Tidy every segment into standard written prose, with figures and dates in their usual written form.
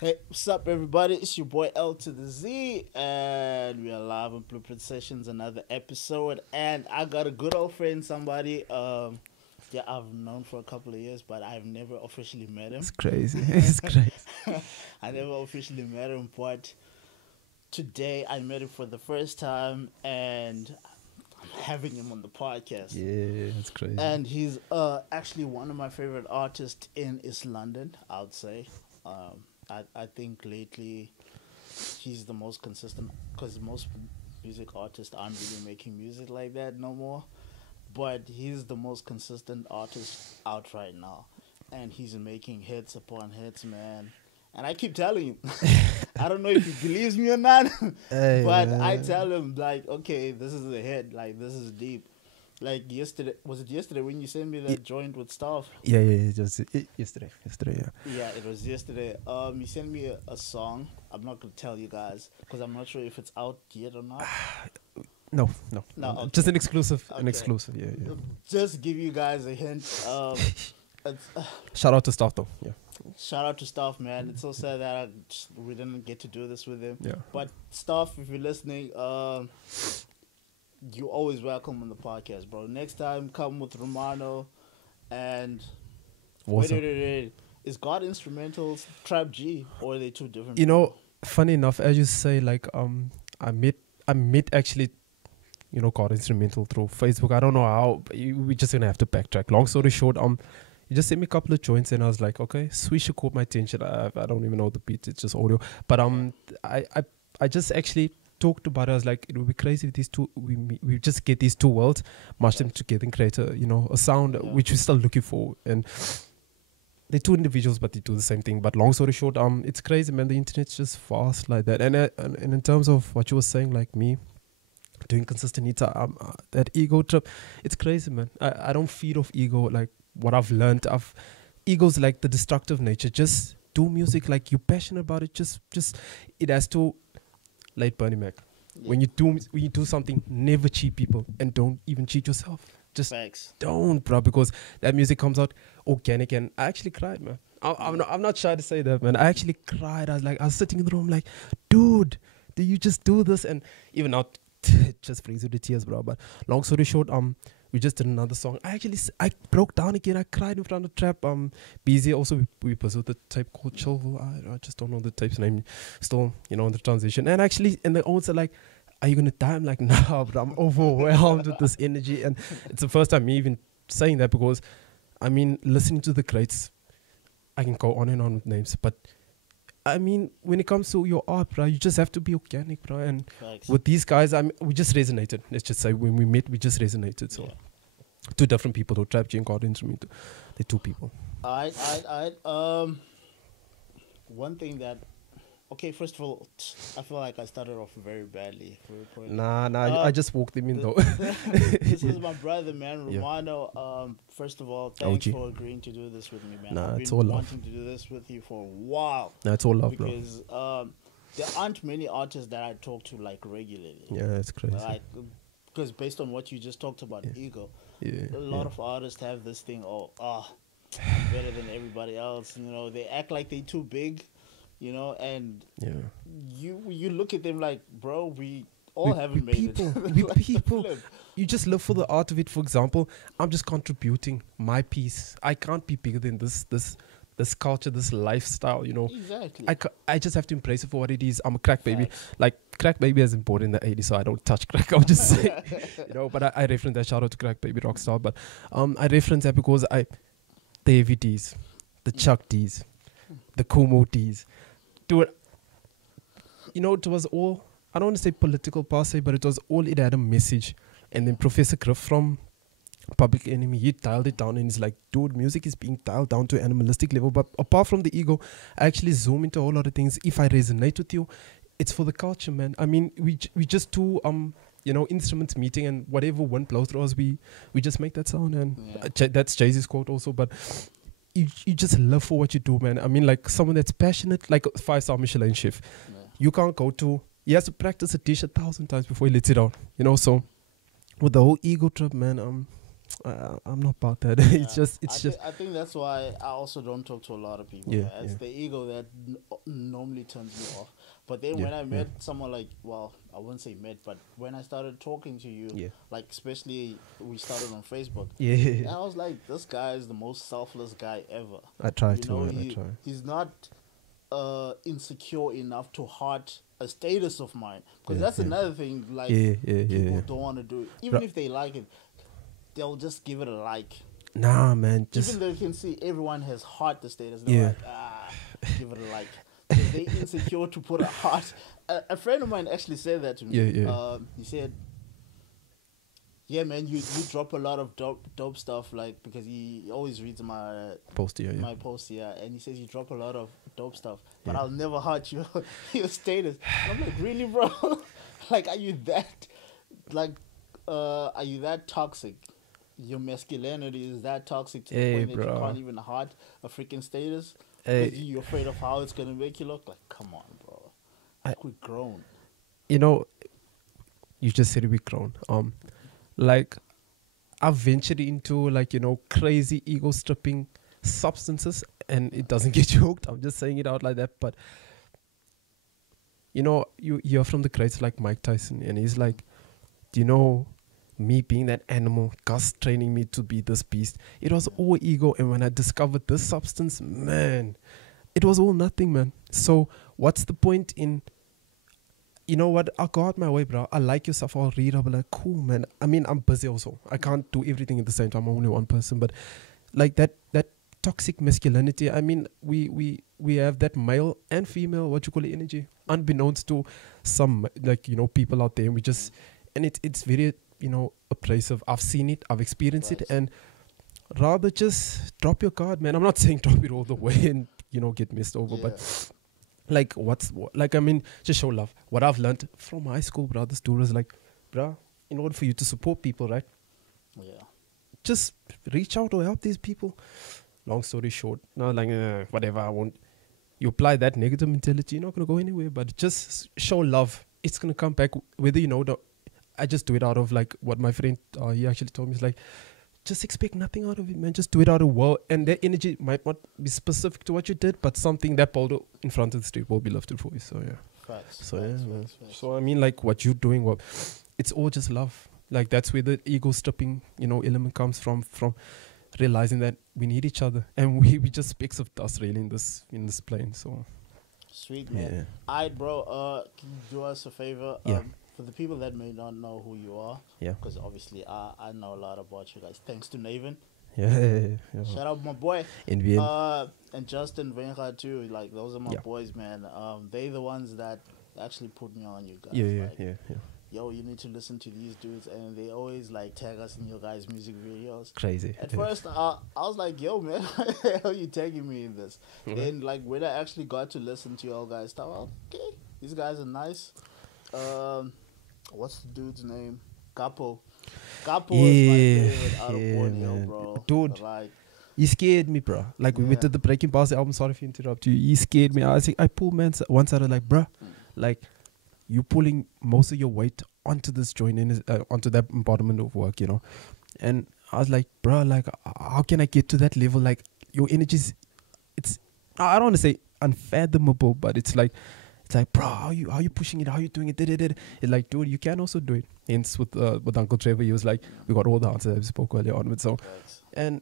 Hey, what's up, everybody? It's your boy L to the Z, and we are live on Blueprint Sessions, another episode. And I got a good old friend, somebody, yeah, I've known for a couple of years, but I've never officially met him. It's crazy. It's crazy. I never officially met him, but today I met him for the first time, and I'm having him on the podcast. Yeah, it's crazy. And he's actually one of my favorite artists in East London, I would say. I think lately he's the most consistent because most music artists aren't really making music like that no more. But he's the most consistent artist out right now. And he's making hits upon hits, man. And I keep telling him, I don't know if he believes me or not, Hey, but I man. tell him, like, okay, this is a hit. Like, this is deep. Like, yesterday, was it yesterday when you sent me that joint with stuff? Yeah. Just yesterday. Yeah. Yeah, it was yesterday. You sent me a song. I'm not gonna tell you guys because I'm not sure if it's out yet or not. No. No, okay. Just an exclusive. An Okay. exclusive. Yeah. Just give you guys a hint. It's, Shout out to staff though. Yeah. shout out to Staff, man. It's so sad that we didn't get to do this with him. Yeah. But Staff, if you're listening, you're always welcome on the podcast, bro. Next time, come with Romano and Awesome. wait. Is God Instrumentals Trap G or are they two different? You know, people? funny enough, as you say, like I met actually, got instrumental through Facebook. I don't know how. But we're just gonna have to backtrack. Long story short, you just sent me a couple of joints, and I was like, okay, Swisher caught my attention. I don't even know the beat; it's just audio. But I just actually talked about it. I was like, it would be crazy if these two we just get these two worlds, mash them together, and create a sound which we're still looking for. And they're two individuals, but they do the same thing. But long story short, it's crazy, man. The internet's just fast like that. And in terms of what you were saying, like me doing consistent hits, that ego trip, it's crazy, man. I don't feed off ego. Like what I've learned, ego's like the destructive nature. Just do music like you're passionate about it. Just it has to, like Bernie Mac. Yeah. When you do something, never cheat people and don't even cheat yourself. Just Facts. don't, bro, because that music comes out organic. And I actually cried, man. I'm not shy to say that, man. I actually cried. I was sitting in the room like, dude, do you just do this? And even now, it just freezes with the tears, bro. But long story short, we just did another song. I broke down again. I cried in front of the trap. BZ also, we pursued the type called Chillville. I just don't know the type's name. Still, in the transition. And actually, and the owners are like, are you gonna die? I'm like, nah, but I'm overwhelmed with this energy. And it's the first time me even saying that because, I mean, listening to the greats, I can go on and on with names. But, I mean, when it comes to your art, bro, you just have to be organic, bro. And Facts. with these guys, we just resonated. Let's just say when we met, we just resonated. So, two different people, though. Trap G and God Instrument, they're two people. I one thing that okay, first of all, I feel like I started off very badly for recording. Nah, I just walked them in, though. This is my brother, man, Yeah. Romano. First of all, thanks OG. for agreeing to do this with me, man. Nah, I've it's been all love. wanting to do this with you for a while Nah, it's all love, bro. because there aren't many artists that I talk to like regularly. Yeah, it's crazy. Like, because based on what you just talked about, ego, Yeah. a lot of artists have this thing. I'm better than everybody else. They act like they too big. And Yeah. you look at them like, bro, we all We haven't made people. it. We Like the people. flip. You just live for the art of it. For example, I'm just contributing my piece. I can't be bigger than this culture, this lifestyle. Exactly. I just have to embrace it for what it is. I'm a crack baby. Facts. Like crack baby has been born in the 80s, so I don't touch crack. I'm just saying, But I reference that. Shout out to crack baby rockstar. But I reference that because the Heavy D's, the Chuck D's, the Kumo D's, dude. It was all. I don't want to say political per se, but it had a message. And then Professor Griff from Public Enemy, he dialed it down and he's like, dude, music is being dialed down to an animalistic level. But apart from the ego, I actually zoom into a whole lot of things. If I resonate with you, it's for the culture, man. I mean, we just do instruments meeting and whatever wind blows through us, we just make that sound. And that's Jay-Z's quote also. But you just love for what you do, man. I mean, like someone that's passionate, like a 5-star Michelin chef. Yeah. You can't go to, he has to practice a dish 1,000 times before he lets it out, So with the whole ego trip, man, I'm not about that. Yeah. It's just I think that's why I also don't talk to a lot of people. yeah, It's yeah, the ego that normally turns me off. But then yeah, when I yeah, met someone like, well, I wouldn't say met, but when I started talking to you, yeah, like especially we started on Facebook, yeah. I was like, this guy is the most selfless guy ever. I try You to, know, man. I try. he's not insecure enough to heart a status of mine, because Yeah, that's yeah, another thing. Like yeah, yeah, yeah, people yeah. don't want to do it, even Bro, if they like it, they'll just give it a like. nah, man. Even Just though you can see everyone has heart the status, they're yeah, like, give it a like. Because they insecure to put a heart. A friend of mine actually said that to me. yeah, yeah. He said, yeah, man, you drop a lot of dope stuff, like, because he always reads Post here, yeah, my posts, yeah, and he says you drop a lot of dope stuff, but yeah. I'll never heart your status. And I'm like, really, bro? Like, are you that, like, are you that toxic? Your masculinity is that toxic to the Hey, point that you bro. can't even heart a freaking status Hey, because you're afraid of how it's gonna make you look? Like, come on, bro. I, Like, we're grown. you know, you just said we grown. Like I've ventured into like crazy ego stripping substances, and it doesn't get you hooked. I'm just saying it out like that, but you hear from the greats like Mike Tyson, and he's like, do you know, me being that animal, Gus training me to be this beast, it was all ego. And when I discovered this substance, man, it was all nothing, man. So what's the point in, you know what, I'll go out my way, bro. I like your stuff, I'll read, I'll be like, cool, man. I mean, I'm busy also, I can't do everything at the same time, I'm only one person. But like that toxic masculinity, I mean, we have that male and female, what you call it, energy, unbeknownst to some, like, people out there, and we just, and it's very, abrasive. I've seen it, I've experienced it, and rather just drop your guard, man. I'm not saying drop it all the way and get messed over, but like like, I mean, just show love. What I've learned from high school, brothers, students, like, bruh, in order for you to support people, right, just reach out or help these people. Long story short, no, like, whatever, I won't. You apply that negative mentality, you're not going to go anywhere, but just show love. It's going to come back, whether I just do it out of, like, what my friend, he actually told me, is like, just expect nothing out of it, man. Just do it out of wow. And that energy might not be specific to what you did, but something that boulder in front of the street will be lifted for you. So, yeah. Facts. So, Facts, yeah, man. facts. So, I mean, like, what you're doing, it's all just love. Like, that's where the ego stripping, element comes from realizing that we need each other. And we just specks of dust, really, in this plane. So, Sweet, man. yeah. Alright, bro, can you do us a favor? Yeah. For the people that may not know who you are, Yeah. because obviously I know a lot about you guys, thanks to Naven. Yeah. Shout out my boy. NVN. And Justin Venga too. Like, those are my Yeah. boys, man. They the ones that actually put me on you guys. Yeah. Like, yo, you need to listen to these dudes, and they always like tag us in your guys' music videos. Crazy. At first, I was like, yo, man, why the hell are you tagging me in this? And like, when I actually got to listen to your guys' stuff, okay, these guys are nice. What's the dude's name? Capo. Capo is my favorite out of Borneo, man. bro. Dude. Like, He scared me, bro. Like, we went to the Breaking Bars album. Sorry if I interrupt you. He scared me. I pulled man one side. Like, bro, like, you pulling most of your weight onto this joint, onto that embodiment of work, And I was like, bro, like, how can I get to that level? Like, your energy's, I don't want to say unfathomable, but it's like, bro, how you pushing it? How you doing it? It's like, dude, you can also do it. Hence, with Uncle Trevor, he was like, we got all the answers I spoke earlier on with. So, and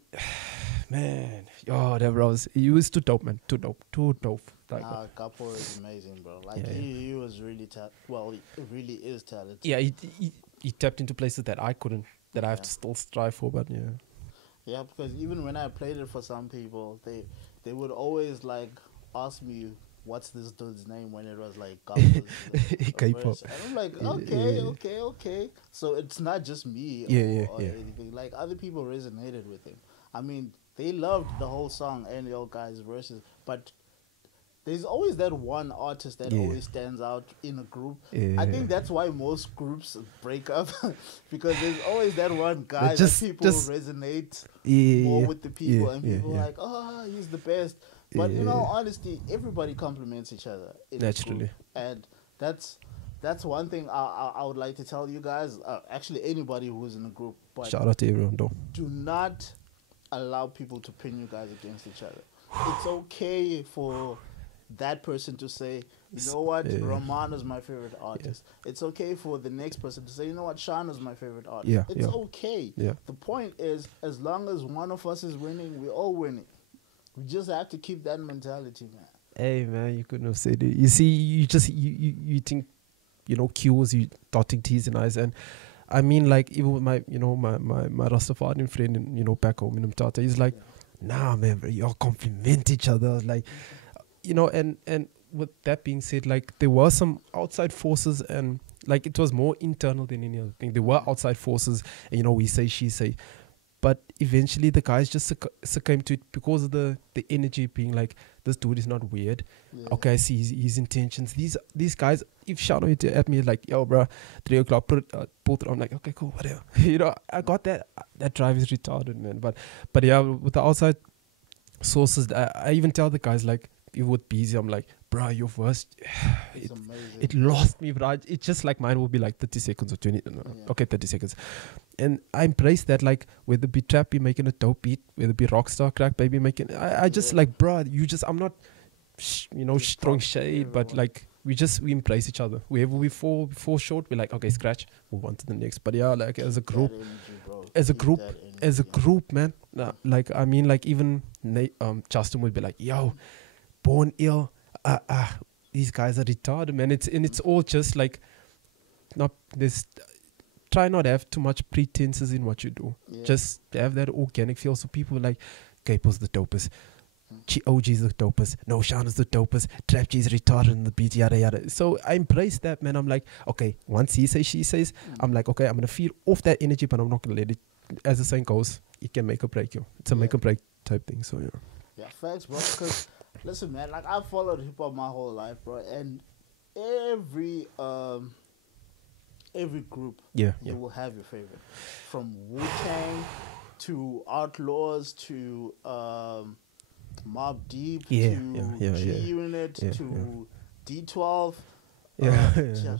man, that bros, he was too dope, man. Too dope. Like, Capo is amazing, bro. Like, he was really he really is talented. Yeah, he tapped into places that I couldn't, that I have to still strive for, but yeah. Yeah, because even when I played it for some people, they would always like ask me, what's this dude's name, when it was like K-pop. And I'm like, okay. So it's not just me or anything. Like, other people resonated with him. I mean, they loved the whole song and your guys' verses, but there's always that one artist that always stands out in a group. I think that's why most groups break up, because there's always that one guy that people resonate more with the people, and people are like, oh, he's the best. But in all honesty, everybody compliments each other. Naturally. And that's That's one thing I would like to tell you guys. Actually, anybody who's in a group, but Shout out to everyone, though. do not allow people to pin you guys against each other. It's okay for that person to say, you know what, Ramano's my favorite artist. It's okay for the next person to say, you know what, Shana's my favorite artist. It's okay. The point is, as long as one of us is winning, we're all winning. We just have to keep that mentality, man. Hey, man, you couldn't have said it. You see, you think, cues, you dotting T's and I's, and I mean, like, even with my, my Rastafarian friend, and, back home in Mtata, he's like, nah, man, bro, y'all compliment each other. Like, and with that being said, like, there were some outside forces, and, like, it was more internal than any other thing. There were outside forces, and, we say, she say. But eventually the guys just succumbed to it because of the energy being like, this dude is not weird. Okay, I see his intentions. These guys, if Shano hit at me like, yo, bro, 3 o'clock, pull through. I'm like, okay, cool, whatever. I got that. That drive is retarded, man. But yeah, with the outside sources, I even tell the guys, like, if with busy, I'm like, bro, your verse, it lost me, bro. It's just like mine will be like 30 seconds or 20. Okay, 30 seconds. And I embrace that, like, whether it be trap, be making a dope beat, whether it be rockstar, crack, baby, making, I just like, bro, I'm not, throwing shade, but like, we embrace each other. Wherever we fall short, we're like, okay, scratch, move on to the next. But yeah, like, as a group, man, like, I mean, like, even Justin would be like, yo, Born Ill, these guys are retarded, man. It's all just like, try not to have too much pretenses in what you do. Just have that organic feel. So people are like, Capo's the dopest, OG's the dopest, No Shana's the dopest, Trap G's retarded in the beat, yada yada. So I embrace that, man. I'm like, okay, once he says, she says, I'm like, okay, I'm gonna feed off that energy, but I'm not gonna let it, as the saying goes, it can make or break you. It's a make or break type thing. So yeah, thanks, bro. Because listen, man, like, I've followed hip hop my whole life, bro, and every group, you will have your favorite, from Wu-Tang to Outlaws to Mobb Deep to G-Unit to D12.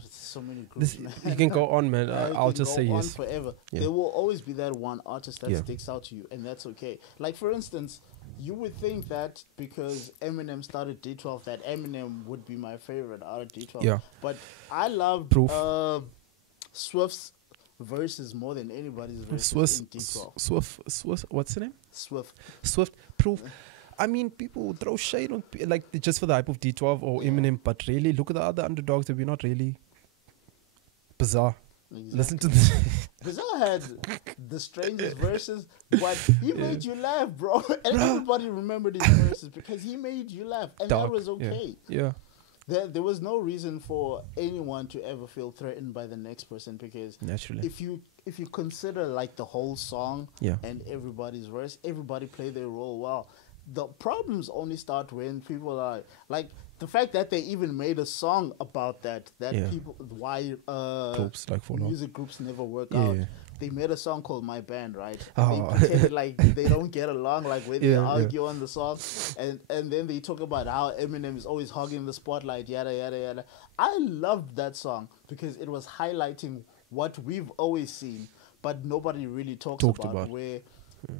So many groups, man. You can go on, man. I'll just say yes. Forever. There will always be that one artist that sticks out to you, and that's okay. Like, for instance, you would think that because Eminem started D12, that Eminem would be my favorite out of D12. Yeah. But I love Swift's verses more than anybody's verses in D12. Swift, what's the name? Swift. Proof. I mean, people throw shade on, like, just for the hype of D12 or Eminem, but really, look at the other underdogs that we're not really. Bizarre. Exactly. Listen to this. Bizarre had the strangest verses, but he made you laugh, bro. And everybody remembered his verses because he made you laugh, and that was okay. Yeah. There was no reason for anyone to ever feel threatened by the next person, because naturally, if you consider, like, the whole song and everybody's verse, everybody played their role well. The problems only start when people are like, the fact that they even made a song about that people, why groups like music groups never work out. They made a song called My Band, right? Oh. They pretended like they don't get along, like when they argue on the song, and then they talk about how Eminem is always hogging the spotlight, yada yada yada. I loved that song because it was highlighting what we've always seen, but nobody really talked about. Where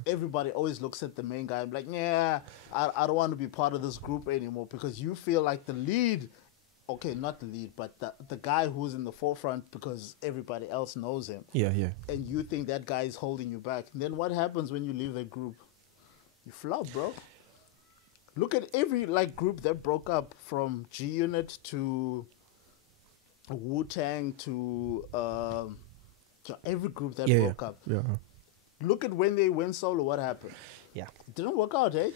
everybody always looks at the main guy and be like, yeah, I don't want to be part of this group anymore, because you feel like the lead, okay, not the lead, but the guy who's in the forefront because everybody else knows him. And you think that guy is holding you back. And then what happens when you leave the group? You flop, bro. Look at every, like, group that broke up, from G-Unit to Wu-Tang to every group that broke up. Look at when they went solo, what happened? It didn't work out, eh?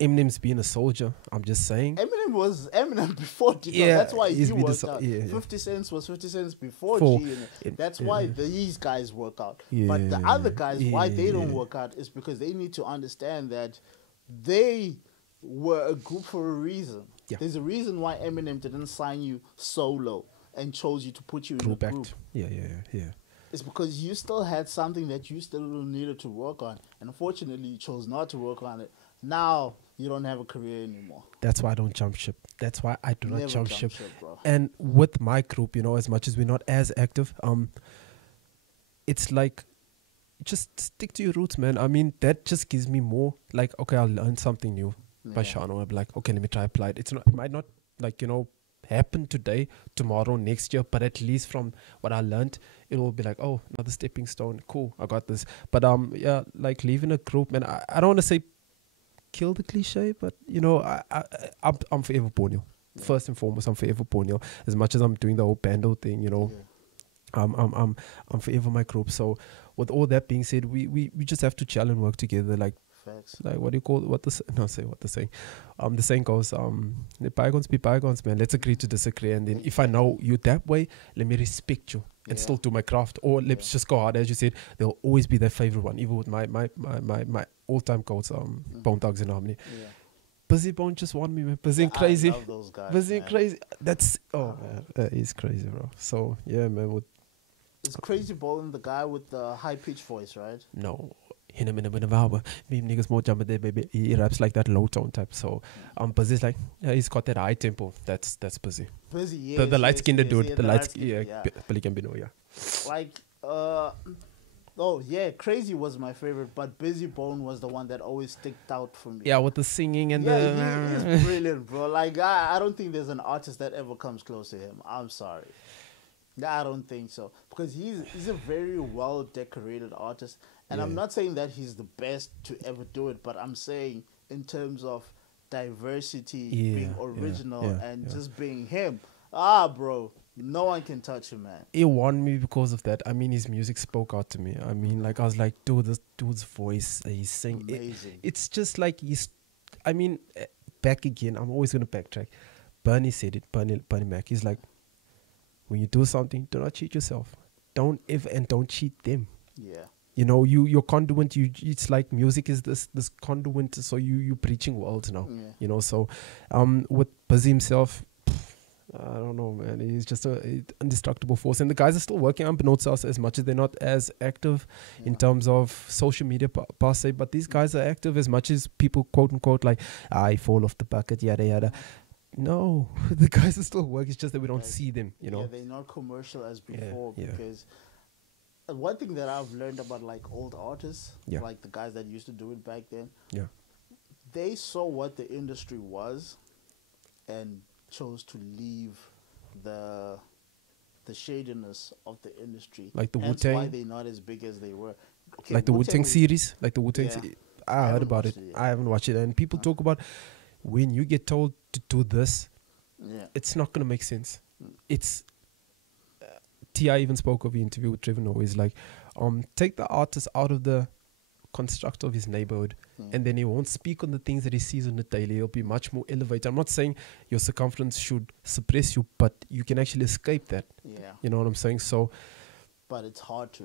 Eminem's being a soldier, I'm just saying. Eminem was Eminem before G. That's why he worked out. 50 Cent was 50 Cent before G. That's why these guys work out. But the other guys, why they don't work out is because they need to understand that they were a group for a reason. There's a reason why Eminem didn't sign you solo and chose you to put you in a group. It's because you still had something that you still needed to work on. And unfortunately, you chose not to work on it. Now, You don't have a career anymore. That's why I don't jump ship. That's why I do not Never jump jump ship. ship, bro. And with my group, as much as we're not as active, it's like just stick to your roots, man. I mean, that just gives me more like, okay, I'll learn something new by Shano. I'll be like, okay, let me try apply it. It might not like, happen today, tomorrow, next year, but at least from what I learned, it will be like, oh, another stepping stone. Cool, I got this. But yeah, like leaving a group, man, I don't want to say kill the cliche, but I'm forever Borneo. Yeah. First and foremost, I'm forever Borneo. As much as I'm doing the whole bando thing, I'm forever my group. So with all that being said, we just have to chill and work together. Like, facts. Like what do you call what the saying? The saying goes, let bygones be bygones, man. Let's agree to disagree. And then if I know you that way, let me respect you and still do my craft. Or let's just go hard, as you said. There'll always be their favorite one, even with my all-time goals, Bone Thugs in Harmony. Yeah. Busy Bone just won me, man. Busy and crazy. I love those guys, Busy and crazy. That's man, that is crazy, bro. So yeah, man. It's Crazy Bone, the guy with the high-pitched voice, right? No. Niggas more jump there, baby. He raps like that low tone type. So Busy's like, yeah, he's got that high tempo. That's Busy. Busy, yeah. The light skinned dude. The light skin, yeah. Like, oh yeah, Crazy was my favorite, but Busy Bone was the one that always sticked out for me. Yeah, with the singing and he's brilliant, bro. Like, I don't think there's an artist that ever comes close to him. I'm sorry. I don't think so, because he's a very well decorated artist, and I'm not saying that he's the best to ever do it, but I'm saying in terms of diversity, being original, and just being him. Bro, no one can touch him, man. It won me because of that. I mean, his music spoke out to me. I mean, like I was like, dude, this dude's voice, he's singing. Amazing. It's just like back again. I'm always gonna backtrack. Bernie said it. Bernie Mac. He's like, when you do something, do not cheat yourself. Don't cheat them. Yeah. Your conduit. It's like music is this conduit. So you preaching worlds now. Yeah. So, with Busy himself, I don't know, man. He's just a indestructible force, and the guys are still working unbeknownst to us, as much as they're not as active in terms of social media per se. But these guys are active as much as people quote unquote like, I fall off the bucket, yada yada. No, the guys are still working. It's just that we don't see them, Yeah, they're not commercial as before because one thing that I've learned about like old artists, like the guys that used to do it back then, they saw what the industry was and chose to leave the shadiness of the industry. Like the Wu-Tang. Wu-Tang. That's why they're not as big as they were. Okay, like the Wu-Tang series, like the Wu-Tang. I heard about it. I haven't watched it, and people talk about. When you get told to do this, it's not going to make sense. It's T.I. even spoke of the interview with Trevor Noah. He's like, take the artist out of the construct of his neighborhood, and then he won't speak on the things that he sees on the daily. He'll be much more elevated. I'm not saying your circumference should suppress you, but you can actually escape that. Yeah. You know what I'm saying? So, but it's hard to.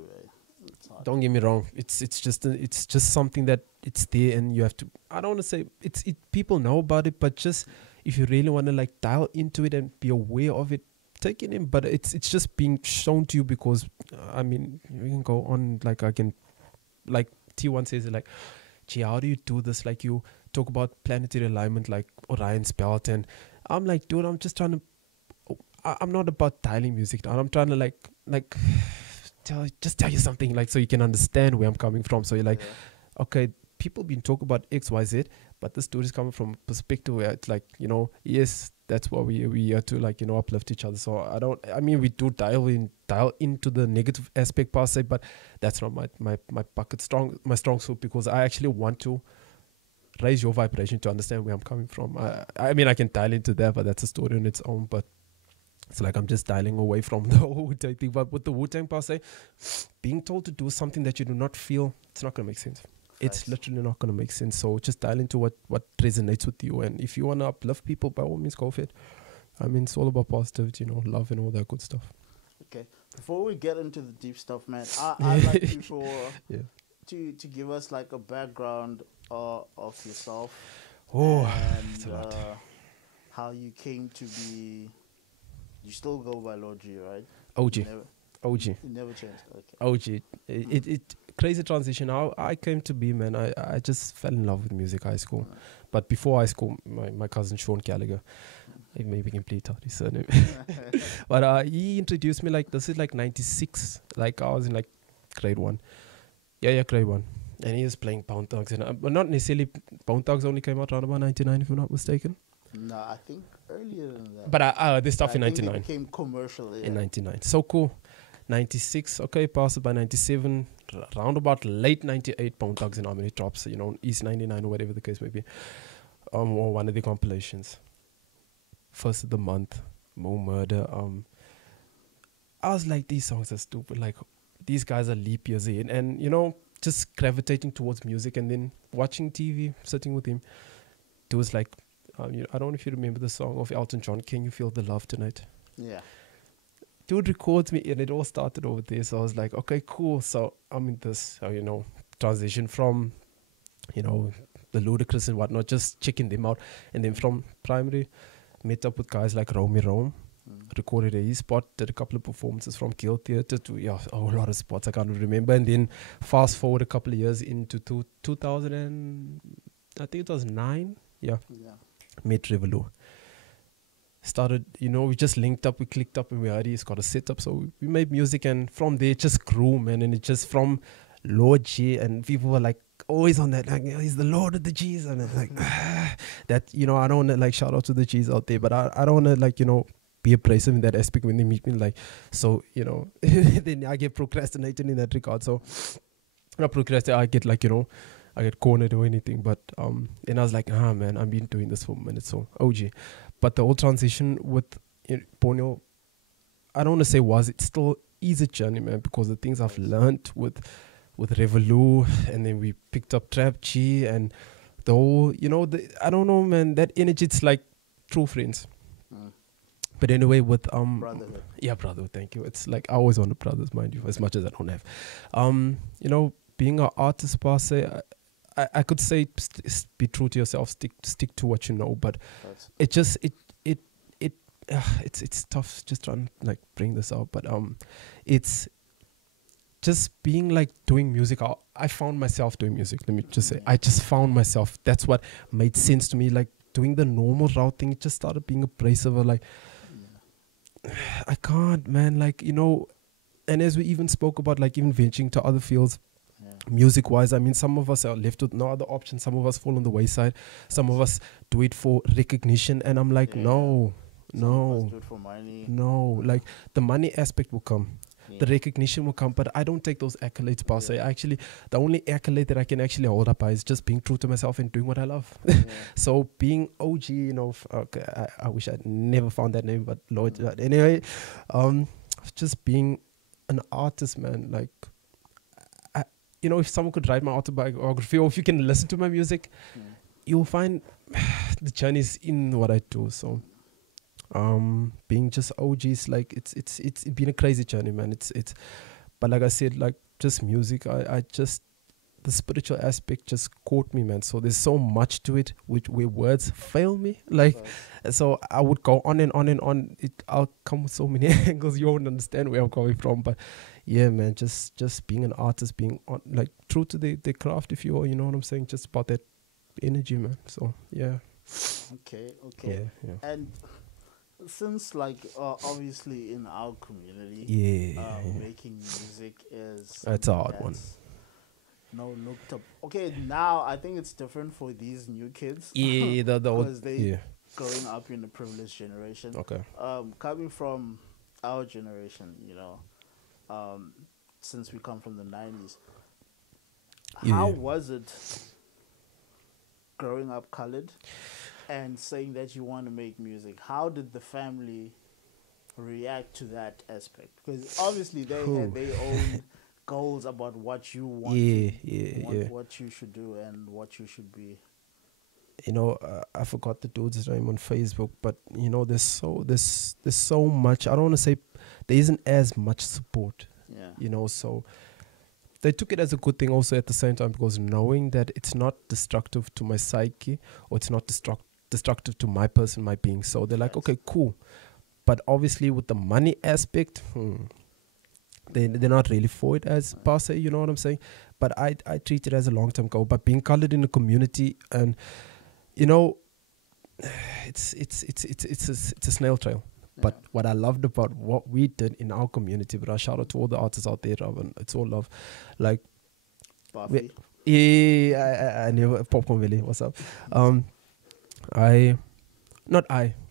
Don't get me wrong. It's just something that it's there, and you have to. I don't want to say people know about it, but just if you really want to like dial into it and be aware of it, take it in. But it's just being shown to you because I mean you can go on like T1 says it like, gee, how do you do this? Like you talk about planetary alignment like Orion's belt, and I'm like, dude, I'm just trying to. I'm not about dialing music down. I'm trying to like. Tell you something like so you can understand where I'm coming from. So you're like, okay, people been talking about XYZ, but this dude is coming from a perspective where it's like, yes, that's what we are to like, uplift each other. So I mean we do dial into the negative aspect per se, but that's not my strong suit, because I actually want to raise your vibration to understand where I'm coming from. I mean I can dial into that, but that's a story on its own. But it's like I'm just dialing away from the whole Wu-Tang thing. But with the Wu-Tang per se, being told to do something that you do not feel, it's not going to make sense. It's literally not going to make sense. So just dial into what resonates with you. And if you want to uplift people, by all means, go for it. I mean, it's all about positivity, love and all that good stuff. Okay. Before we get into the deep stuff, man, I'd like you to give us like a background of yourself. And how you came to be... You still go by Lord G, right? OG. OG. You never changed. Okay. OG. It crazy transition. How I came to be, man. I just fell in love with music high school. But before high school, my cousin Sean Gallagher, maybe can play out his surname. But he introduced me like, this is like 96. Like I was in like grade 1. Yeah, grade 1. And he was playing Pound Thugs. But not necessarily, Pound Thugs only came out around about 99 if I'm not mistaken. No, I think earlier than that. But this stuff in 99. It became commercial, yeah. In 99. So cool. 96, okay, passed it by 97. Round about late 98, Pound Thugs and Harmony drops, East 99 or whatever the case may be. Or one of the compilations. First of the month, Mo Murder. I was like, these songs are stupid. Like, these guys are leap years in. And, just gravitating towards music and then watching TV, sitting with him. It was like, I don't know if you remember the song of Elton John, Can You Feel the Love Tonight? Yeah. Dude records me and it all started over there. So I was like, okay, cool. So I'm in this, transition from, the ludicrous and whatnot, just checking them out. And then from primary, met up with guys like Romy Rome, recorded a spot, did a couple of performances from Guild Theatre to, a whole lot of spots I can't remember. And then fast forward a couple of years into 2000 and, I think it was 9. Yeah. Met Revolu. Started, we just linked up, we clicked up, and we already got a setup. So we made music, and from there it just grew, man. And it just from Lord G, and people were like always on that, like, he's the Lord of the G's, and it's like that. I don't want to like shout out to the G's out there, but I don't want to like be abrasive in that aspect when they meet me, like, so then I get procrastinated in that regard. So not procrastinate, I get like I get cornered or anything, but and I was like, man, I've been doing this for a minute, so OG. But the whole transition with Ponyo, I don't want to say it still is a journey, man, because the things I've learned with Revolu, and then we picked up Trap G, and the whole, I don't know, man, that energy, it's like true friends. But anyway, with Brotherhood. Yeah, brotherhood, thank you. It's like I always want a brothers, mind you, as much as I don't have. Being an artist per se, I could say be true to yourself, stick to what you know, but it's tough just trying to like bring this out, but it's just being like doing music. I found myself doing music. Let me just say, I just found myself. That's what made sense to me. Like doing the normal route thing, it just started being abrasive. Like I can't, man. Like and as we even spoke about, like even venturing to other fields. Music wise, I mean, some of us are left with no other option. Some of us fall on the wayside. Some of us do it for recognition, and I'm like, no, do it for money. no. Like the money aspect will come, the recognition will come, but I don't take those accolades per se. Actually, the only accolade that I can actually hold up by is just being true to myself and doing what I love. So being OG, okay, I wish I'd never found that name, but Lord, anyway, just being an artist, man, like. If someone could write my autobiography, or if you can listen to my music, you'll find the journey is in what I do. So, being just OGs, like it's been a crazy journey, man. But like I said, like just music, I just the spiritual aspect just caught me, man. So there's so much to it, where words fail me, like. So I would go on and on and on. I'll come with so many angles. You won't understand where I'm coming from, but yeah, man, just being an artist, being like true to the craft, if you will, you know what I'm saying? Just about that energy, man. So yeah. Okay. Yeah. And since like obviously in our community, making music is that's a hard one. Looked up. Okay, now I think it's different for these new kids. Yeah, because they growing up in a privileged generation. Okay. Coming from our generation, since we come from the 90s, how was it growing up colored and saying that you want to make music? How did the family react to that aspect? Because obviously they had their own goals about what you want, what you should do and what you should be. I forgot the dude's name on Facebook, but there's so much. I don't want to say there isn't as much support. So they took it as a good thing also at the same time, because knowing that it's not destructive to my psyche, or it's not destructive to my person, my being. So they're like, okay, cool. But obviously with the money aspect, they're not really for it as per se, you know what I'm saying? But I treat it as a long-term goal. But being colored in the community, and you know, it's a snail trail. But what I loved about what we did in our community, but I shout out to all the artists out there, Robin, it's all love. Like, I knew Popcorn Valley. What's up?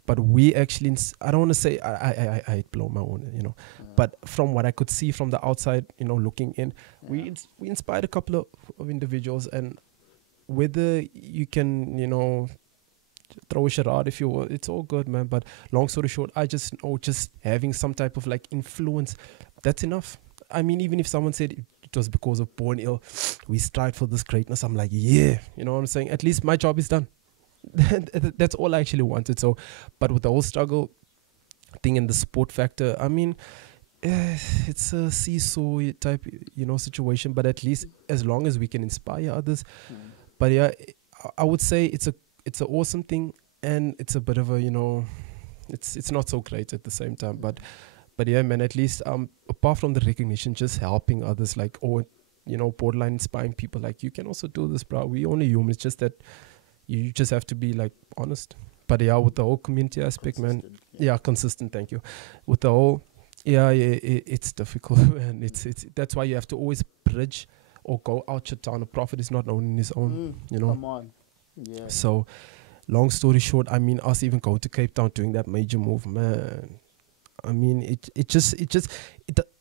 But we actually, I don't want to say I blow my own, you know. But from what I could see from the outside, you know, looking in, we inspired a couple of individuals, and whether you can, you know, throw a charade if you will, it's all good, man. But long story short, I just know just having some type of like influence, that's enough. I mean, even if someone said it was because of Born Ill, we strive for this greatness, I'm like, yeah, you know what I'm saying? At least my job is done. That's all I actually wanted. So, but with the whole struggle thing and the support factor, I mean, it's a seesaw type, you know, situation. But at least as long as we can inspire others. But yeah, I would say it's an awesome thing, and it's a bit of a, you know, it's not so great at the same time. But yeah, man, at least apart from the recognition, just helping others, like, or, you know, borderline inspiring people, like, you can also do this, bro. We only human. It's just that you just have to be like honest. But yeah, with the whole community aspect, man, consistent. Thank you. With the whole, it's difficult, and it's that's why you have to always bridge or go out your town. A prophet is not known in his own, you know. Come on. Yeah. So, long story short, I mean, us even going to Cape Town doing that major move, man. I mean, it just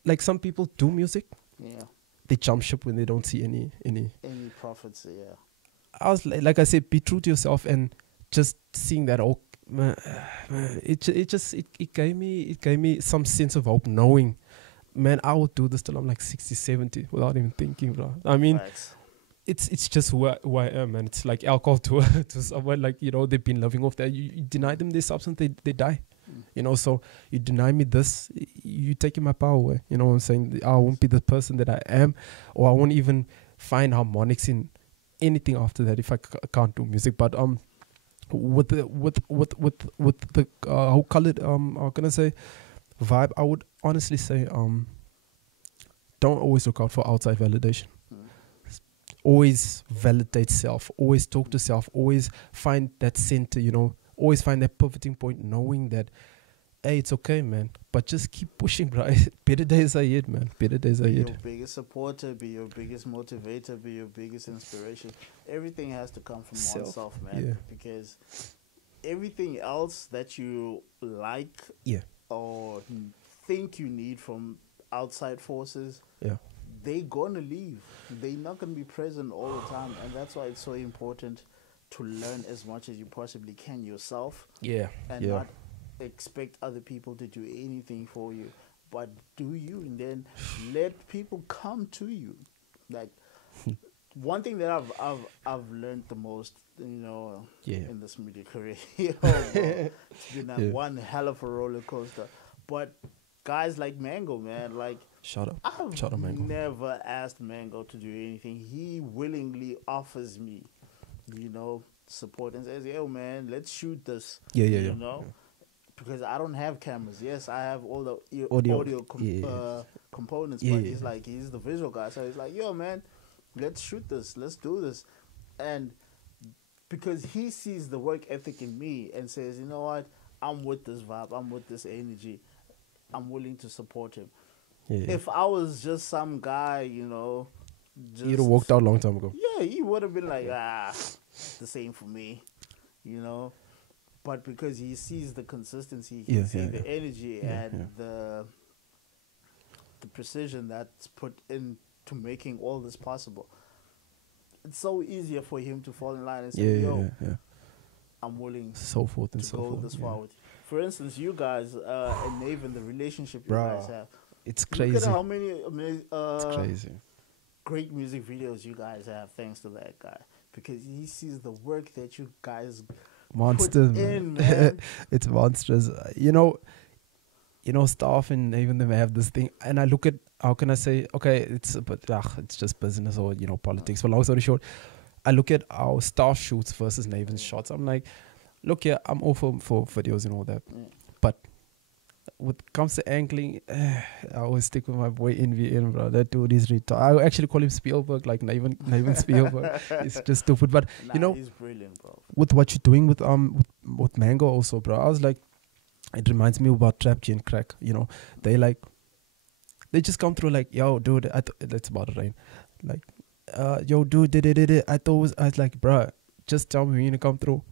like some people do music. Yeah. They jump ship when they don't see any profits. Yeah. I was like I said, be true to yourself, and just seeing that all, man, it gave me some sense of hope, knowing, man, I will do this till I'm like 60, 70 without even thinking, bro. I mean, it's just who I am, man. It's like alcohol to someone, like, you know, they've been living off that. You deny them this substance, they die. You know, so you deny me this, you taking my power away. You know what I'm saying? I won't be the person that I am, or I won't even find harmonics in anything after that if I can't do music. But with the how colored how can I say vibe, I would honestly say don't always look out for outside validation. Always validate self, always talk to self, always find that center, you know, always find that pivoting point, knowing that, hey, it's okay, man, but just keep pushing, bro. Better days are ahead, man. Better days are ahead. Be your biggest supporter, be your biggest motivator, be your biggest inspiration. Everything has to come from oneself, man. Yeah. Because everything else that you like or think you need from outside forces, they're gonna leave. They're not gonna be present all the time, and that's why it's so important to learn as much as you possibly can yourself. And not expect other people to do anything for you, but do you, and then let people come to you. Like, one thing that I've learned the most, you know, in this media career, you know, bro, it's been one hell of a roller coaster. But guys like Mango, man, like, I've never asked Mango to do anything. He willingly offers me, you know, support and says, yo, man, let's shoot this. You know? Because I don't have cameras. Yes, I have all the audio components, but he's the visual guy. So he's like, yo, man, let's shoot this. Let's do this. And because he sees the work ethic in me and says, you know what, I'm with this vibe. I'm with this energy. I'm willing to support him. If I was just some guy, you know, you'd have walked out a long time ago. Yeah, he would have been like, the same for me, you know. But because he sees the consistency, he sees the energy and the precision that's put into making all this possible, it's so easier for him to fall in line and say, yo, I'm willing so forth and to so go forth, this far with you. For instance, you guys and Navin, the relationship you guys have. It's crazy. Look at how many it's crazy. Great music videos you guys have thanks to that guy. Because he sees the work that you guys monsters, put in, man. It's monstrous. You know, staff and even them have this thing. And I look at, how can I say, okay, it's just business or, you know, politics. But long story short, I look at our staff shoots versus Naven's shots. I'm like, look, I'm all for videos and all that. But when it comes to angling, I always stick with my boy NVN, bro. That dude is retarded. I actually call him Spielberg, like not even Spielberg. It's just stupid. But Nah, you know, he's brilliant, bro. with what you're doing with Mango also, bro. I was like, it reminds me about Trap G and Crack. You know, they just come through like, yo, dude, that's about to rain. Like, yo, dude, I was like, bro, just tell me when you come through.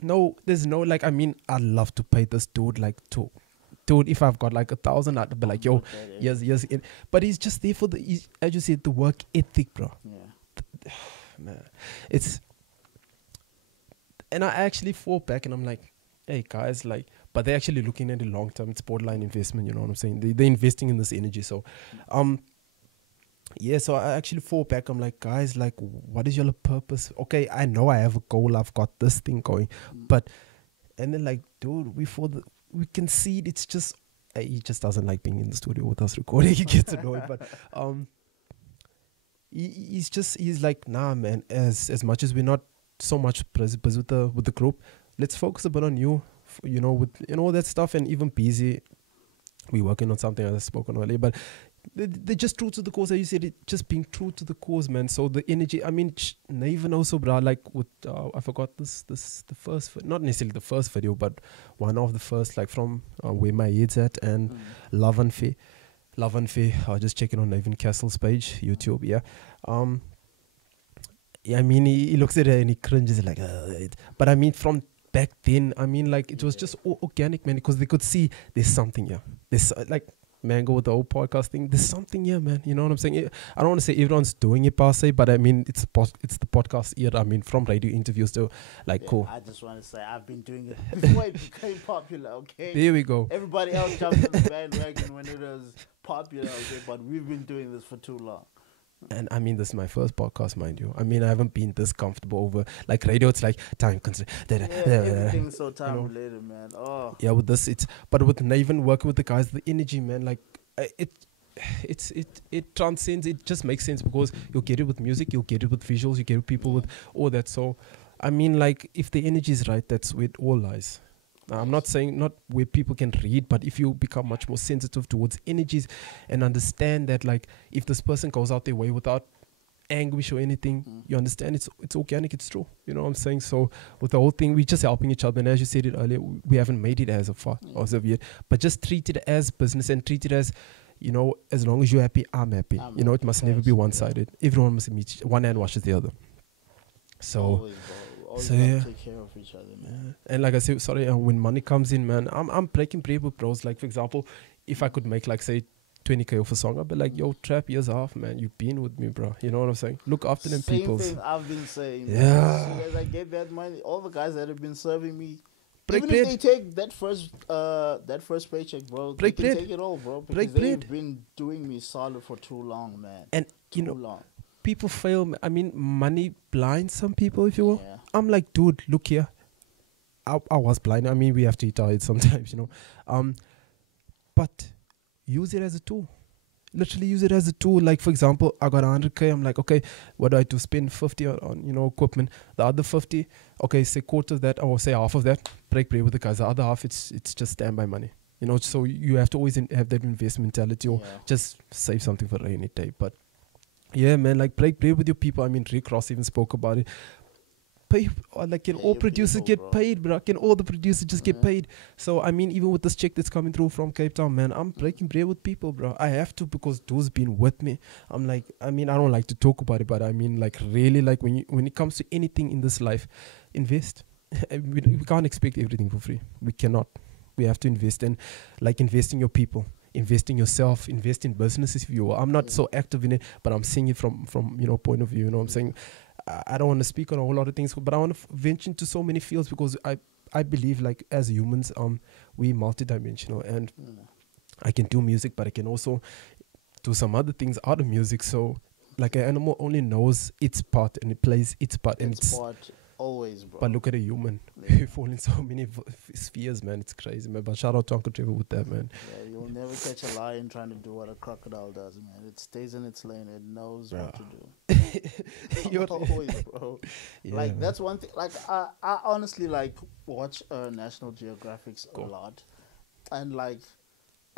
No, there's no like. I mean, I'd love to pay this dude like to. Dude, if I've got like 1,000, I'd be like, yo, yes. But he's just there for as you said, the work ethic, bro. Yeah. Man, it's, and I actually fall back and I'm like, hey guys, like, but they're actually looking at the long term. It's borderline investment, you know what I'm saying? They're investing in this energy. So, yeah, so I actually fall back. I'm like, guys, like, what is your purpose? Okay, I know I have a goal. I've got this thing going, but, and then like, dude, we can see it's just, he just doesn't like being in the studio with us recording. He gets annoyed, but he's like, nah, man. As much as we're not so much busy with the group, let's focus a bit on you. You know, with all that stuff, and even busy. We're working on something as I spoke on earlier, but they're just true to the cause. As you said, it just being true to the cause, man. So the energy, I mean, even also, bro, like with, I forgot the first, not necessarily the first video, but one of the first, like from Where My Head's At and Love and Fair. Love and Fair, I'll just check it on Nathan Castle's page, YouTube, yeah. Yeah, I mean, he looks at it and he cringes like, but I mean, from back then, I mean, like, it was just organic, man, because they could see there's something here. There's like Mango with the old podcast thing. There's something here, man. You know what I'm saying? I don't want to say everyone's doing it per se, but I mean, it's the podcast era. I mean, from radio interviews to like, Yeah, cool. I just want to say I've been doing it before it became popular. Okay. There we go. Everybody else jumped on the bandwagon when it was popular. Okay, but we've been doing this for too long. And I mean, this is my first podcast, mind you. I mean, I haven't been this comfortable over like radio. It's like time constraint. Everything's so time related, man. Oh, yeah. With this, but with Naven working with the guys, the energy, man, like it transcends. It just makes sense because you'll get it with music, you'll get it with visuals, you get it with people with all that. So, I mean, like if the energy is right, that's where it all lies. I'm not saying not where people can read, but if you become much more sensitive towards energies and understand that, like, if this person goes out their way without anguish or anything, you understand it's organic, it's true. You know what I'm saying? So with the whole thing, we're just helping each other. And as you said it earlier, we haven't made it as of yet, but just treat it as business and treat it as, you know, as long as you're happy, I'm happy. You know, it must never be one-sided. Everyone must meet, one hand washes the other. So. Always yeah, take care of each other, man. And like I said, sorry, when money comes in, man, I'm breaking bread with bros. Like, for example, if I could make like say 20K off a song, I'd be like, yo, Trap, years off, man, you've been with me, bro. You know what I'm saying? Look after them people. Same thing I've been saying. Yeah. As soon as I get that money, all the guys that have been serving me, even if they take that first paycheck, bro, they can take it all, bro, because they've been doing me solid for too long, man. And you know, people fail. I mean, money blinds some people, if you will. Yeah. I'm like, dude, look here. I was blind. I mean, we have to eat our heads sometimes, you know. But use it as a tool. Literally use it as a tool. Like, for example, I got 100K. I'm like, okay, what do I do? Spend 50 on, you know, equipment. The other 50, okay, say quarter of that, or say half of that. Break bread with the guys. The other half, it's just standby money. You know, so you have to always have that investment mentality, or just save something for a rainy day. But yeah, man, like break bread with your people. I mean, Rick Ross even spoke about it. Pay, like, can all producers get paid, bro? Can all the producers just get paid? So, I mean, even with this check that's coming through from Cape Town, man, I'm breaking bread with people, bro. I have to, because those been with me. I'm like, I mean, I don't like to talk about it, but I mean, like, really, like, when it comes to anything in this life, invest. we can't expect everything for free. We cannot. We have to invest in, like, invest in your people. Invest in yourself, invest in businesses if you will. I'm not so active in it, but I'm seeing it from you know, point of view. You know what I'm saying? I don't want to speak on a whole lot of things, but I want to venture into so many fields, because I believe, like, as humans, we multidimensional, and I can do music, but I can also do some other things out of music. So, like, an animal only knows its part and it plays its part. And its part. Always, bro. But look at a human. We fall in so many spheres, man. It's crazy, man. But shout out to Uncle Trevor with that, man. Yeah, you'll never catch a lion trying to do what a crocodile does, man. It stays in its lane. It knows what to do. You're always, bro. Yeah, like, man. That's one thing. Like, I honestly, like, watch National Geographics a lot. And, like,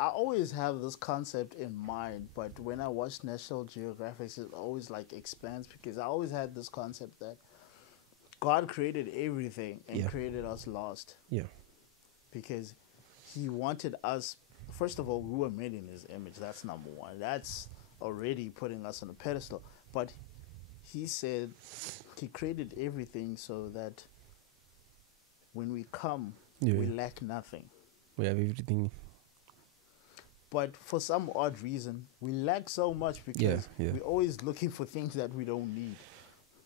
I always have this concept in mind, but when I watch National Geographic, it always like expands because I always had this concept that God created everything and Yeah. created us lost Yeah. because He wanted us. First of all, we were made in His image. That's number one. That's already putting us on a pedestal. But He said He created everything so that when we come, Yeah. we lack nothing. We have everything. But for some odd reason, we lack so much because Yeah. we're always looking for things that we don't need.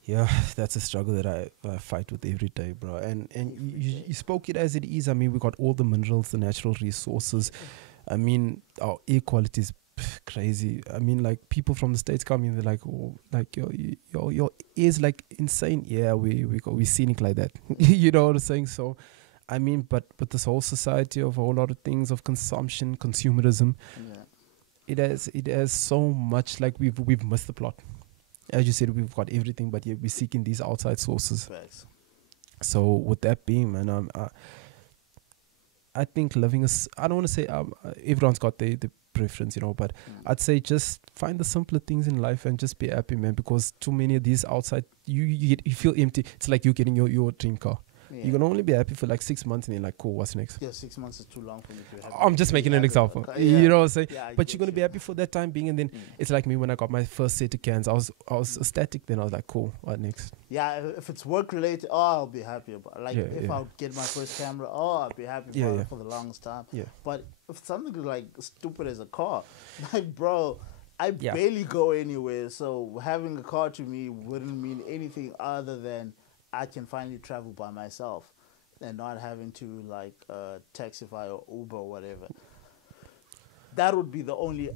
Yeah, that's a struggle that I fight with every day, bro. And you spoke it as it is. I mean, we got all the minerals, the natural resources. I mean, our air quality is crazy. I mean, like people from the States come in, they're like, oh, like your ears like insane. Yeah, we scenic like that. You know what I'm saying? So, I mean, but this whole society of a whole lot of things of consumption, consumerism, Yeah. it has so much. Like we've missed the plot. As you said, we've got everything, but yet we're seeking these outside sources. Facts. So with that being, man, I think living I don't want to say everyone's got the preference, you know, but I'd say just find the simpler things in life and just be happy, man, because too many of these outside, you feel empty. It's like you're getting your dream car. Yeah. You can only be happy for like 6 months and you're like, cool, what's next? Yeah, 6 months is too long for me to be happy. I'm just making an example. Yeah. You know what I'm saying? Yeah, But you're going to be happy for that time being. And then it's like me when I got my first set of cans. I was ecstatic. Then I was like, cool, what next? Yeah, if it's work related, I'll be happy about it. Like, Yeah, if yeah. I'll get my first camera, I'll be happy about Yeah, it yeah. for the longest time. Yeah. But if it's something like stupid as a car, like, bro, I Yeah. barely go anywhere. So having a car to me wouldn't mean anything other than I can finally travel by myself and not having to, like, Taxify or Uber or whatever. That would be the only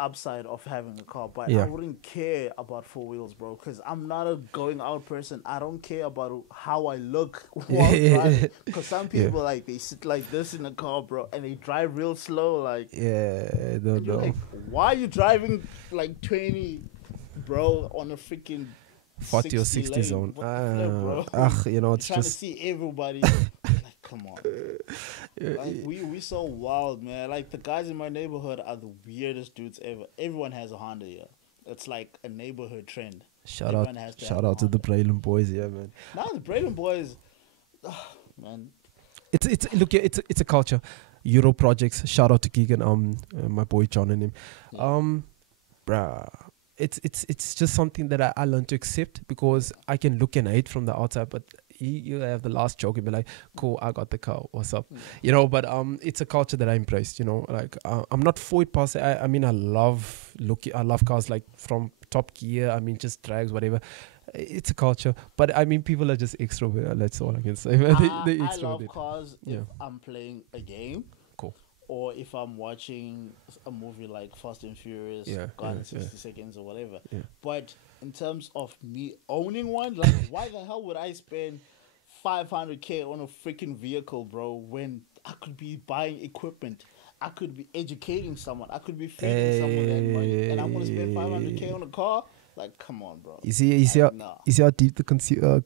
upside of having a car, but Yeah. I wouldn't care about four wheels, bro, because I'm not a going out person. I don't care about how I look while driving, because some people like they sit like this in a car, bro, and they drive real slow, like, Yeah, and you're like, why are you driving like 20, bro, on a freaking 40 or 60 lane? zone. What the flip, bro? You know, You're it's trying just to see everybody. Like, come on. Like, we so wild, man. Like, the guys in my neighborhood are the weirdest dudes ever. Everyone has a Honda here. It's like a neighborhood trend. shout Everyone has out to shout have a out to the Honda. Braylon boys, yeah, man. Now the Braden boys, man. It's look, it's a culture. Euro projects. Shout out to Keegan, my boy John and him. Yeah. Bruh. It's just something that I learned to accept, because I can look and hate from the outside, but you have the last joke and be like, cool, I got the car, what's up? You know, but it's a culture that I embraced, you know, like I'm not for it per se. I mean, I love cars, like from Top Gear, I mean, just drags, whatever. It's a culture, but I mean, people are just extrovert. That's all I can say. Man. They I love extroverted. cars if Yeah. I'm playing a game. Cool. Or if I'm watching a movie like Fast and Furious, Yeah, Gone in yeah, 60 Seconds or whatever. Yeah. But in terms of me owning one, like, why the hell would I spend 500K on a freaking vehicle, bro, when I could be buying equipment? I could be educating someone. I could be feeding someone that money. And I'm going to spend 500K on a car? Like, come on, bro. You see how deep the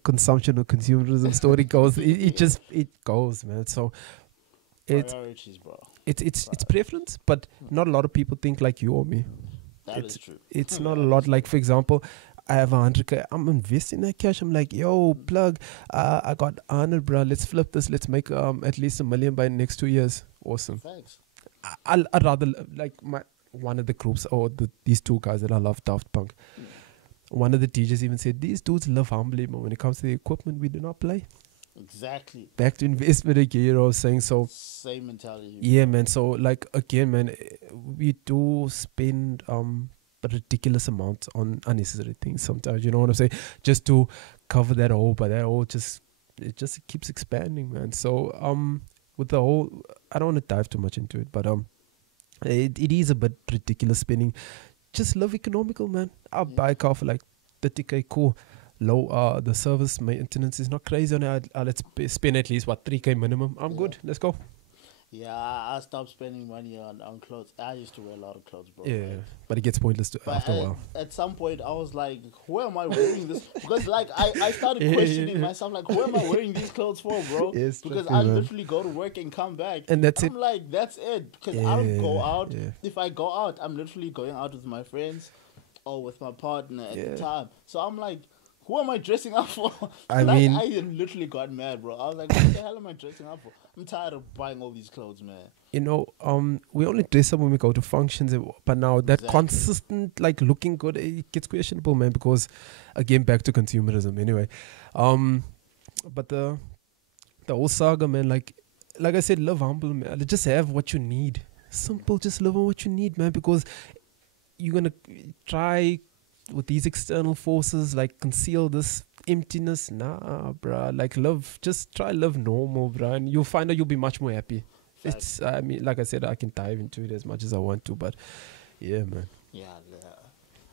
consumption or consumerism story goes. It goes, man. So priorities, bro. it's preference, but not a lot of people think like you or me. That is true. It's not a lot. Like, for example, I have 100K. I'm investing that cash. I'm like, yo, plug. I got 100, bro. Let's flip this. Let's make at least $1 million by the next 2 years. Awesome. Thanks. I'd rather like one of the groups, or these two guys that I love, Daft Punk. One of the DJs even said, these dudes live humbly, but when it comes to the equipment, we do not play. Exactly. Back to investment again, you know what I'm saying? So Same mentality. yeah, man. So like, again, man, we do spend a ridiculous amount on unnecessary things sometimes, you know what I'm saying? Just to cover that hole, but that hole it just keeps expanding, man. So with the whole, I don't want to dive too much into it, but it is a bit ridiculous spending. Just live economical, man. I'll buy a car for like 30K, cool. Low, the service maintenance is not crazy on it. Let's spend at least 3K minimum. I'm good. Let's go. Yeah, I stopped spending money on clothes. I used to wear a lot of clothes, bro. Yeah, Like, but it gets pointless but after a while. at some point, I was like, "Who am I wearing this?" Because like I started Yeah, questioning yeah, myself, like, "Who am I wearing these clothes for, bro?" yeah. It's Because tricky, I man. literally go to work and come back, And that's and it. I'm like, "That's it." Because I don't go Yeah, out. yeah, If I go out, I'm literally going out with my friends or with my partner at the yeah. time. So I'm like, "Who am I dressing up for?" I Like mean, I literally got mad, bro. I was like, "What the hell am I dressing up for? I'm tired of buying all these clothes, man." we only dress up when we go to functions, but now that Exactly. consistent, like looking good, it gets questionable, man. Because again, back to consumerism. Anyway, um, but the whole saga, man. Like I said, live humble, man. Like, just have what you need. Simple, just live on what you need, man. Because you're gonna try with these external forces, like conceal this emptiness. Nah, bruh. Like love, just try live normal, bruh, and you'll find out you'll be much more happy. Facts. I mean, like I said, I can dive into it as much as I want to, but yeah, man. Yeah,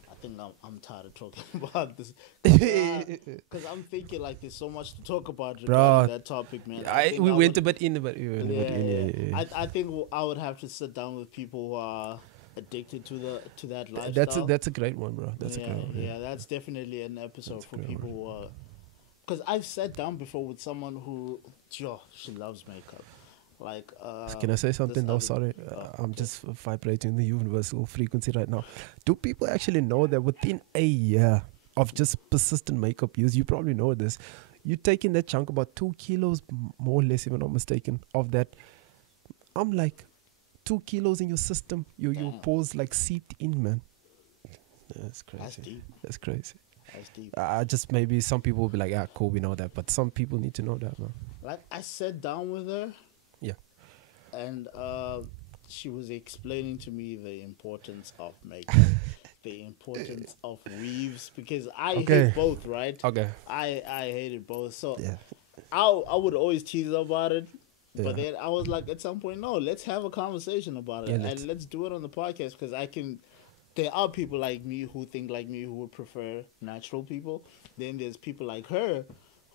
I think I'm tired of talking about this because I'm thinking like there's so much to talk about regarding Bro, that topic, man. I I think we I went would, a bit in, but yeah, yeah. yeah, yeah. I think I would have to sit down with people who are addicted to that That's a lifestyle. that's a great one, bro. That's a Yeah, great one. yeah, Yeah, that's definitely an episode that's a for great people one. who are. Because I've sat down before with someone who, she loves makeup. Like, Can I say this something? No, other. sorry. I'm Okay. just vibrating the universal frequency right now. Do people actually know that within a year of just persistent makeup use, you probably know this, you're taking that chunk about 2 kilos, more or less, if I'm not mistaken, of that. I'm like, 2 kilos in your system, your Damn, pores like seeped in, man. That's that's crazy. deep. That's crazy. That's deep. Just maybe some people will be like, cool, we know that. But some people need to know that, man. Like, I sat down with her Yeah. and she was explaining to me the importance of makeup, the importance of weaves, because I Okay. hate both, right? Okay. I hated both, so Yeah. I would always tease her about it, but Yeah. then I was like, at some point, no, let's have a conversation about Yeah, it and let's do it on the podcast because I can. There are people like me who think like me who would prefer natural people. Then there's people like her yeah.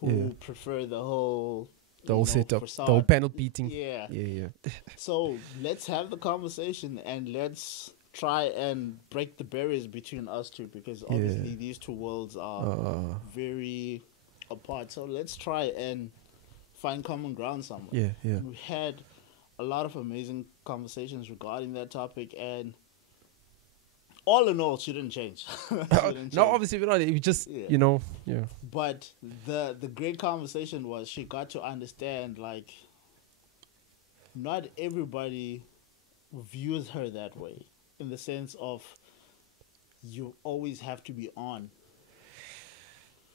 who prefer the whole The whole setup, the whole facade. panel beating. Yeah. Yeah, yeah. So let's have the conversation and let's try and break the barriers between us two because obviously Yeah. these two worlds are Uh, very apart. So let's try and find common ground somewhere. yeah, yeah. We had a lot of amazing conversations regarding that topic, and all in all, she didn't change. She didn't No, change. obviously we're not. We just, Yeah. yeah. But the great conversation was she got to understand like not everybody views her that way in the sense of you always have to be on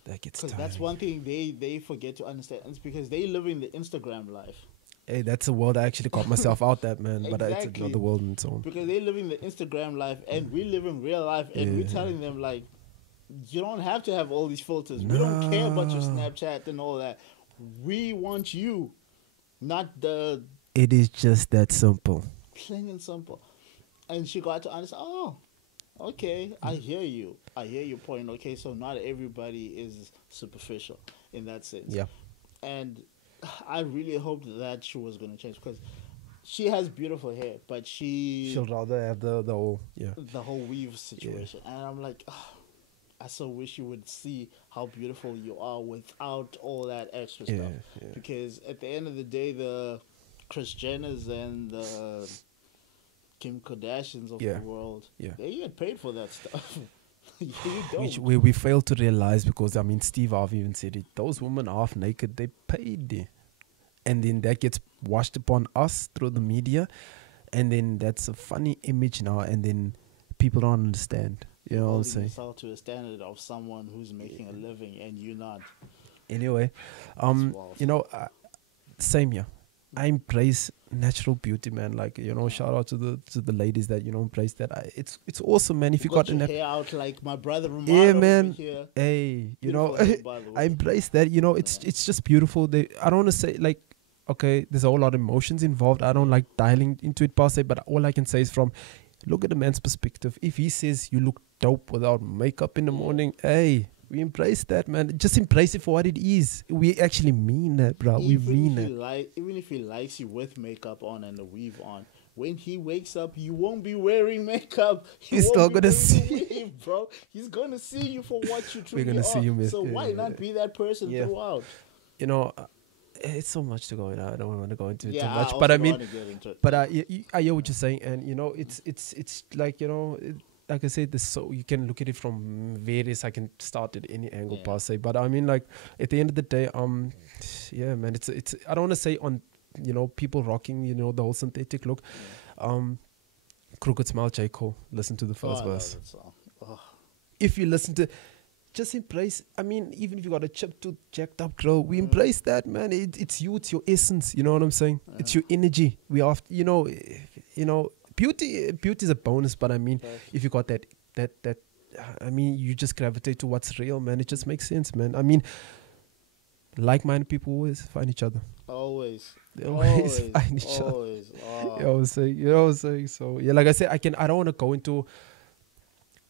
That gets because tiring. that's one thing they forget to understand. It's because they live in the Instagram life. Hey, that's a world I actually caught myself out that, man. But it's Exactly. another world in its own. Because they live in the Instagram life and we live in real life and we're Yeah. telling them like you don't have to have all these filters. We don't care about your No. Snapchat and all that. We want you, not the It is just that simple. plain and simple. And she got to understand, oh, okay, I hear you. I hear your point. Okay, so not everybody is superficial in that sense. Yeah. And I really hoped that she was going to change because she has beautiful hair, but She'll rather have the whole, yeah. the whole weave situation. And I'm like, I so wish you would see how beautiful you are without all that extra Yeah, stuff. yeah. Because at the end of the day, the Kris Jenners and the Kim Kardashians of Yeah, the world, yeah. they get paid for that stuff. You don't. Which we fail to realize because, I mean, Steve Harvey even said it. Those women half naked, they paid. And then that gets washed upon us through the media. And then that's a funny image now. And then people don't understand. You know what I'm Holding saying? yourself to a standard of someone who's making a living and you're not. Anyway, wild. same here. I embrace natural beauty, man. Like, shout out to the ladies that embrace that. It's awesome, man. If You you got your an hair out like my brother Ramano yeah, over man. here. Hey, Beautiful hair, by the way. I embrace that. It's just beautiful. I don't want to say like, okay, there's a whole lot of emotions involved. I don't like dialing into it per se, but all I can say is from look at the man's perspective. If he says you look dope without makeup in the Yeah. morning, hey, We embrace that, man. Just embrace it for what it is. We actually mean that, bro. We mean it. Even if he likes you with makeup on and a weave on, when he wakes up, you won't be wearing makeup. He's still gonna see, weave, bro. He's gonna see you for what you truly we're gonna see you, miss. So why not be that person throughout? You know, it's so much to go in. I don't want to go into it too I much, but I mean, but I I hear what you're saying, and you know, it's like, you know, like I said, this, so you can look at it from various. I can start at any angle per se, but I mean, like at the end of the day, yeah, man, it's I don't want to say on, you know, people rocking, you know, the whole synthetic look. Crooked Smile, J. Cole. Listen to the first verse. If you listen to, just embrace. I mean, even if you got a chipped to jacked up girl, we embrace that, man. It's you. It's your essence. You know what I'm saying? It's your energy. We are, you know, beauty is a bonus. But I mean, if you got that, I mean, you just gravitate to what's real, man. It just makes sense, man. I mean, like-minded people always find each other. They always find each other. Oh. You know what I'm saying? So yeah, like I said, I don't want to go into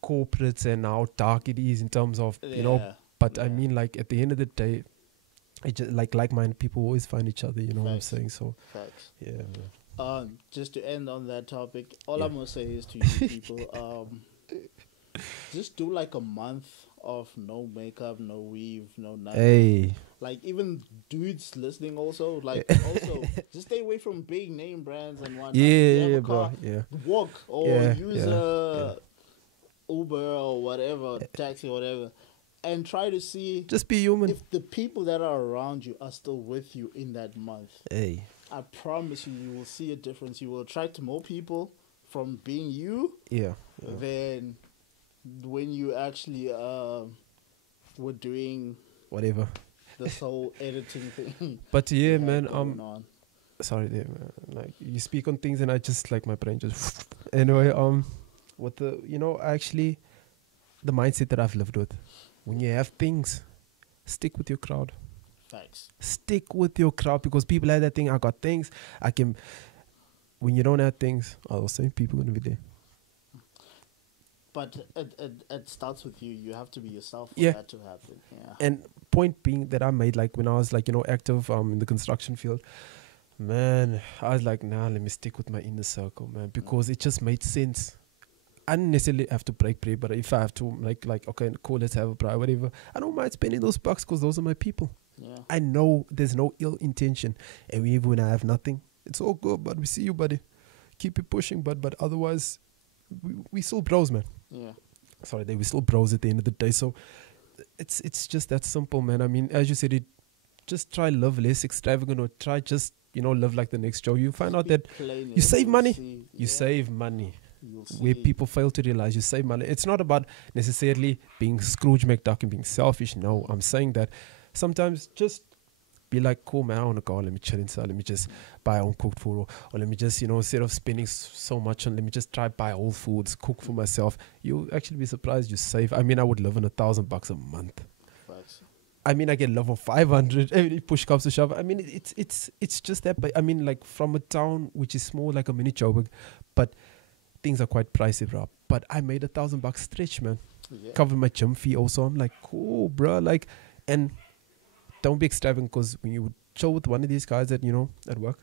corporates and how dark it is in terms of, you know, but I mean, like at the end of the day, it just like-minded people always find each other. You know what I'm saying? So yeah. Just to end on that topic, all I'm gonna say is to you people, just do like a month of no makeup, no weave, no nothing. Hey. Like even dudes listening also, like also just stay away from big name brands and whatnot. Yeah, bro. Yeah. Walk or use a Uber or whatever, taxi or whatever, and try to see. Just be human. If the people that are around you are still with you in that month. Hey. I promise you, you will see a difference. You will attract more people from being you. Yeah. Than when you actually were doing whatever. This whole editing thing. But yeah, man, sorry there, man. Like you speak on things and I just like my brain just anyway, what the, you know, actually the mindset that I've lived with. When you have things, stick with your crowd. Facts. Stick with your crowd, because people have that thing, I got things, I can. When you don't have things, I was saying people gonna be there. But it starts with you. You have to be yourself for that to happen. Yeah. And point being that I made, like when I was like, you know, active in the construction field, man, I was like, nah, let me stick with my inner circle, man, because it just made sense. I didn't necessarily have to break bread, but if I have to, like okay, cool, let's have a braai, whatever, I don't mind spending those bucks because those are my people. Yeah. I know there's no ill intention, and even when I have nothing, it's all good. But we see you, buddy. Keep it pushing, but otherwise, we still bros, man. Yeah. Sorry, we still bros at the end of the day. So it's just that simple, man. I mean, as you said, just try live less extravagant, or try just, you know, live like the next Joe. You find out that you save money. You save money. Where people fail to realize, you save money. It's not about necessarily being Scrooge McDuck and being selfish. No, I'm saying that sometimes just be like, cool, man, I want to go, let me chill inside, let me just buy home cooked food, or let me just, you know, instead of spending so much on, let me just try buy whole foods, cook for myself. You'll actually be surprised you save. I mean, I would live on $1,000 a month. Facts. I mean, I get love of 500. If push comes to shove. I mean, it's just that. But I mean, like from a town which is small, like a mini Joburg, but things are quite pricey, bro. But I made $1,000 stretch, man. Yeah. Covered my gym fee also. I'm like, cool, bro. Like, and don't be extravagant, because when you chill with one of these guys that, you know, at work,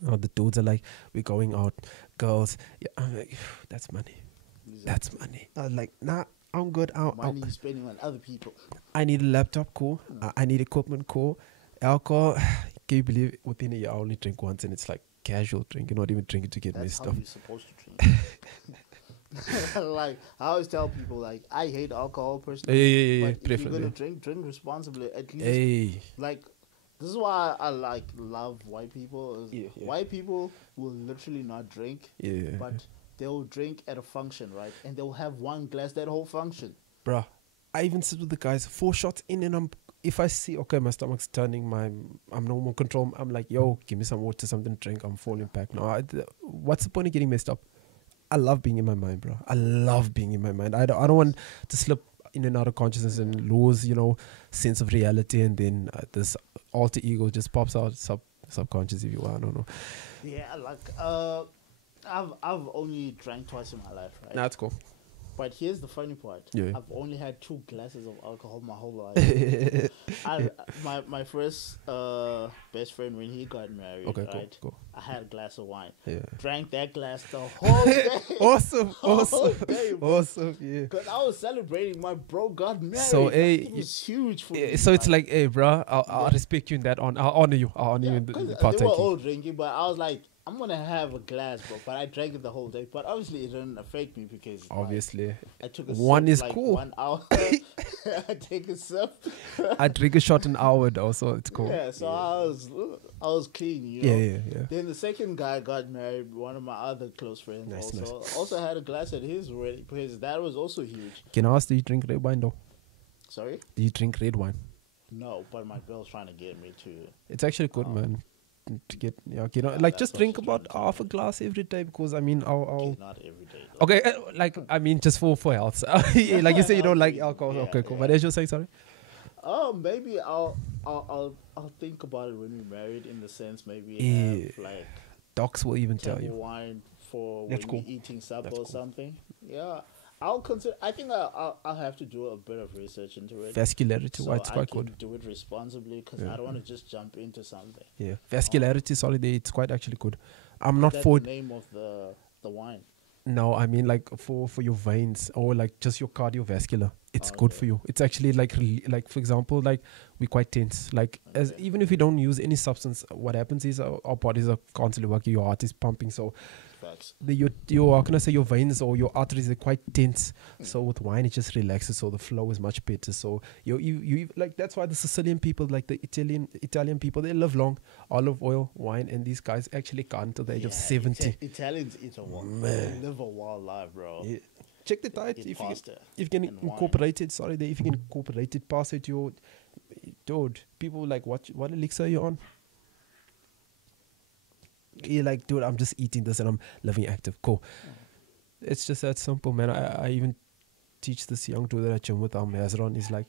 the dudes are like, we're going out, girls. Yeah, I'm like, that's money. Exactly. That's money. I was like, nah, I'm good. Money you're spending on other people. I need a laptop, cool. I need equipment, cool. Alcohol, can you believe within a year I only drink once, and it's like casual drink. You're not even drinking to get me stuff. That's how you're supposed to drink. Like, I always tell people, like, I hate alcohol personally. Yeah. But if you're gonna drink responsibly. At least, like, this is why I like love white people. White people will literally not drink, but they'll drink at a function, right? And they'll have one glass that whole function. Bruh, I even sit with the guys 4 shots in, and if I see, okay, my stomach's turning, I'm no more control, I'm like, yo, give me some water, something to drink, I'm falling back. No, what's the point of getting messed up? I love being in my mind, bro. I love being in my mind. I don't want to slip in and out of consciousness and lose, you know, sense of reality, and then this alter ego just pops out subconscious, if you want. I don't know. Yeah, like I've only drank twice in my life, right? Nah, that's cool. But here's the funny part. Yeah. I've only had 2 glasses of alcohol my whole life. My first best friend when he got married, Okay, right? cool. I had a glass of wine. Yeah. Drank that glass the whole day. Awesome, Whole day, bro. awesome, yeah. Because I was celebrating my bro got married. So, Like, hey, it was huge for me. So it's like, hey, bro, I'll respect you in that. I'll honor you. I'll honor you in the because they were partaking. all drinking, but I was like, I'm gonna have a glass, bro. But I drank it the whole day. But obviously, it didn't affect me because Obviously, like, I took a one sip, is like, cool. 1 hour. I take a sip. I drink a shot an hour though, so it's cool. Yeah, so I was clean, you know. Yeah. Then the second guy got married. One of my other close friends Nice. also had a glass at his wedding because that was also huge. Can I ask, do you drink red wine though? Sorry? Do you drink red wine? No, but my girl's trying to get me to. It's actually good, man. To get like that's just what drink she's about trying to half a glass every day because I mean I'll Not every day. Though. okay like I mean just for health. Yeah, like you say you don't like alcohol. Yeah, okay, cool. yeah. But as you say, sorry. Maybe I'll think about it when we're married. In the sense, maybe have like Docs will even tell table you. wine for That's when cool. we're eating supper That's or cool. something. Yeah, I'll consider. I think I'll have to do a bit of research into it. Vascularity, So why it's I quite can good. do it responsibly because Yeah. I don't want to just jump into something. Yeah, vascularity, sorry, it's quite actually good. I'm Is not that for the name of the wine. No, I mean like for your veins or like just your cardiovascular. It's good for you. It's actually like like for example, like we're quite tense. Like as even if we don't use any substance, what happens is our bodies are constantly working. Your heart is pumping, so Facts. your how can I say your veins or your arteries are quite tense. So with wine, it just relaxes, so the flow is much better. So you like that's why the Sicilian people, like the Italian people, they live long. Olive oil, wine, and these guys actually can't until the age of 70. Italians eat a while. They live a wild life, bro. Yeah. Check the diet Eat if pasta you can and wine. incorporate it. Sorry, if you can incorporate it, pass it to your dude. People like what elixir are you on? You're like, dude, I'm just eating this and I'm living active. Cool. It's just that simple, man. I even teach this young dude that I gym with, Mazron. He's like,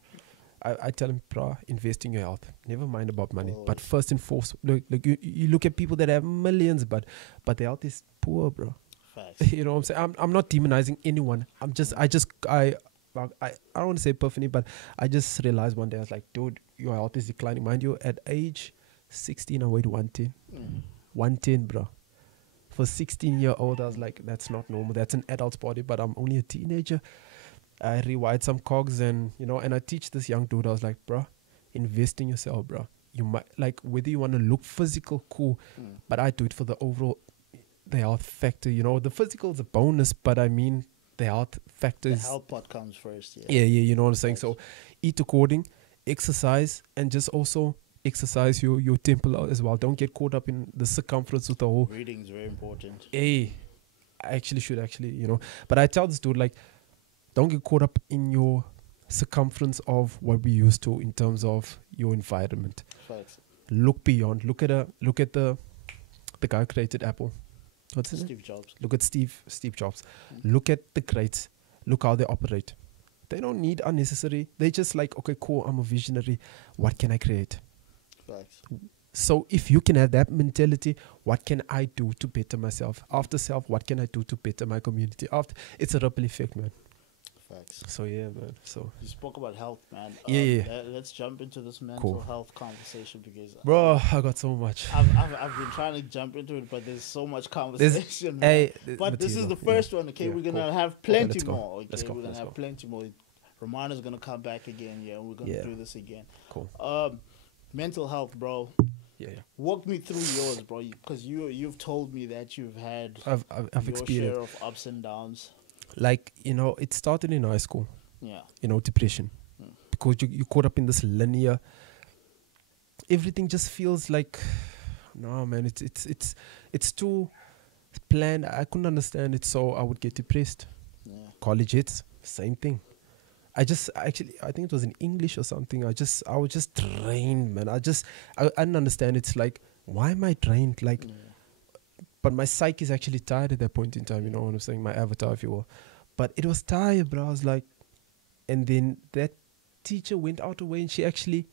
I tell him, bro, invest in your health. Never mind about money. But first and foremost, look, you look at people that have millions, but their health is poor, bro. Facts. You know what I'm saying? I'm not demonizing anyone. I don't want to say epiphany, but I just realized one day, I was like, dude, your health is declining. Mind you, at age 16, I weighed 110. 110, bro. For 16-year-old, I was like, that's not normal. That's an adult's body, but I'm only a teenager. I rewired some cogs and I teach this young dude, I was like, bro, invest in yourself, bro. You might, like, whether you want to look physical, cool, but I do it for the overall, the health factor, the physical is a bonus, but I mean, the health factor The is... health part comes first. Yeah, you know what I'm saying? So, eat according, exercise, and just also exercise your temple as well. Don't get caught up in the circumference with the whole... Reading is very important. Hey, I should, but I tell this dude, like, don't get caught up in your circumference of what we used to in terms of your environment. Facts. Look beyond. Look at the guy who created Apple. What's his name? Steve Jobs. Look at Steve Jobs. Look at the greats. Look how they operate. They don't need unnecessary. They just like, okay, cool, I'm a visionary. What can I create? Facts. So if you can have that mentality, what can I do to better myself? After self, what can I do to better my community? After, it's a ripple effect, man. Facts. So yeah, man. So You spoke about health, man. Yeah. Let's jump into this mental Cool. health conversation because bro, I got so much. I've been trying to jump into it, but there's so much conversation. man. Hey, But this is the material. first one. Okay, Yeah, we're gonna cool. have plenty let's go. more. Okay, Let's go, we're gonna let's have go. plenty more. Romano's gonna come back again. Yeah, we're gonna Yeah. do this again. Cool. Mental health, bro. Yeah. Walk me through yours, bro, because you've told me that you've had I've your experienced, share of ups and downs. like, it started in high school, Yeah. depression. Because you caught up in this linear, everything just feels like, no, man, it's too planned. I couldn't understand it, so I would get depressed. Yeah. College hits, same thing. I think it was in English or something. I was just drained, man. I didn't understand. It's like, why am I drained? Like, but my psyche is actually tired at that point in time. You know what I'm saying? My avatar, if you will. But it was tired, bro. I was like, and then that teacher went out the way and she actually,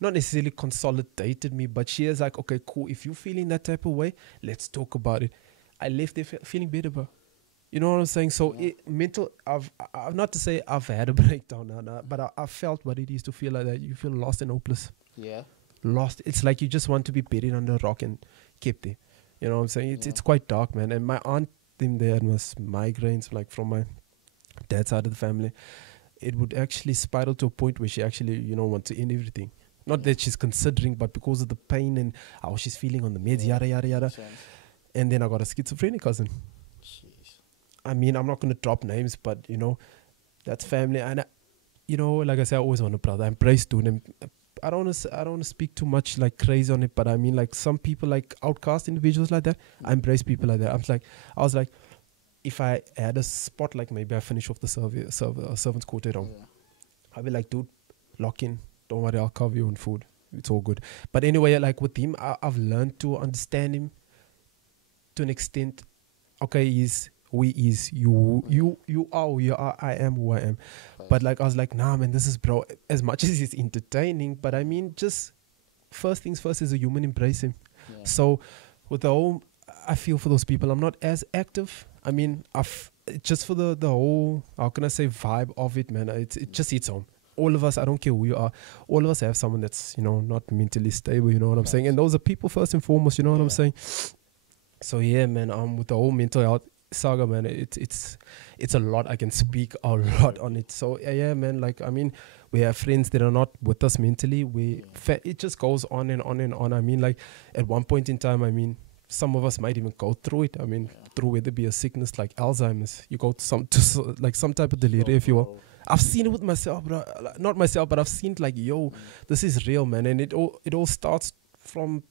not necessarily consolidated me, but she was like, okay, cool. If you're feeling that type of way, let's talk about it. I left there feeling better, bro. You know what I'm saying? So Yeah. mental. I've not to say I've had a breakdown, but I felt what it is to feel like that. You feel lost and hopeless. Yeah. Lost. It's like you just want to be buried under a rock and kept there. You know what I'm saying? It's quite dark, man. And my aunt in there was migraines, like from my dad's side of the family. It would actually spiral to a point where she actually, want to end everything. Not that she's considering, but because of the pain and how she's feeling on the meds, yada, yada, yada. And then I got a schizophrenic cousin. Jeez. I mean, I'm not going to drop names, but, that's family. And, like I said, I always want a brother. I'm praised to him. I don't want to speak too much like crazy on it, but I mean, like some people, like outcast individuals like that, I embrace people like that. I was like, if I had a spot, like maybe I finish off the servant's quarter wrong, I'd be like, dude, lock in. Don't worry, I'll cover your own food. It's all good. But anyway, like with him, I've learned to understand him to an extent. Okay, he's who he is. You are who you are. I am who I am. But like I was like, nah, man, this is bro. As much as it's entertaining, but I mean, just first things first is a human, embrace him. Yeah. So with the whole, I feel for those people. I'm not as active. I mean, just for the whole, how can I say, vibe of it, man. It just hits home. All of us, I don't care who you are, all of us have someone that's, not mentally stable, you know what I'm saying? And those are people first and foremost, you know what I'm saying? So yeah, man, with the whole mental health saga, man, it's a lot. I can speak a lot on it. So yeah, man, like, I mean, we have friends that are not with us mentally. It just goes on and on and on. I mean, like, at one point in time, I mean, some of us might even go through it. I mean, through whether it be a sickness like Alzheimer's, you go to some type of delirium, if you will. I've seen it with myself, bro. Not myself, but I've seen it like, yo, this is real, man. And it all starts from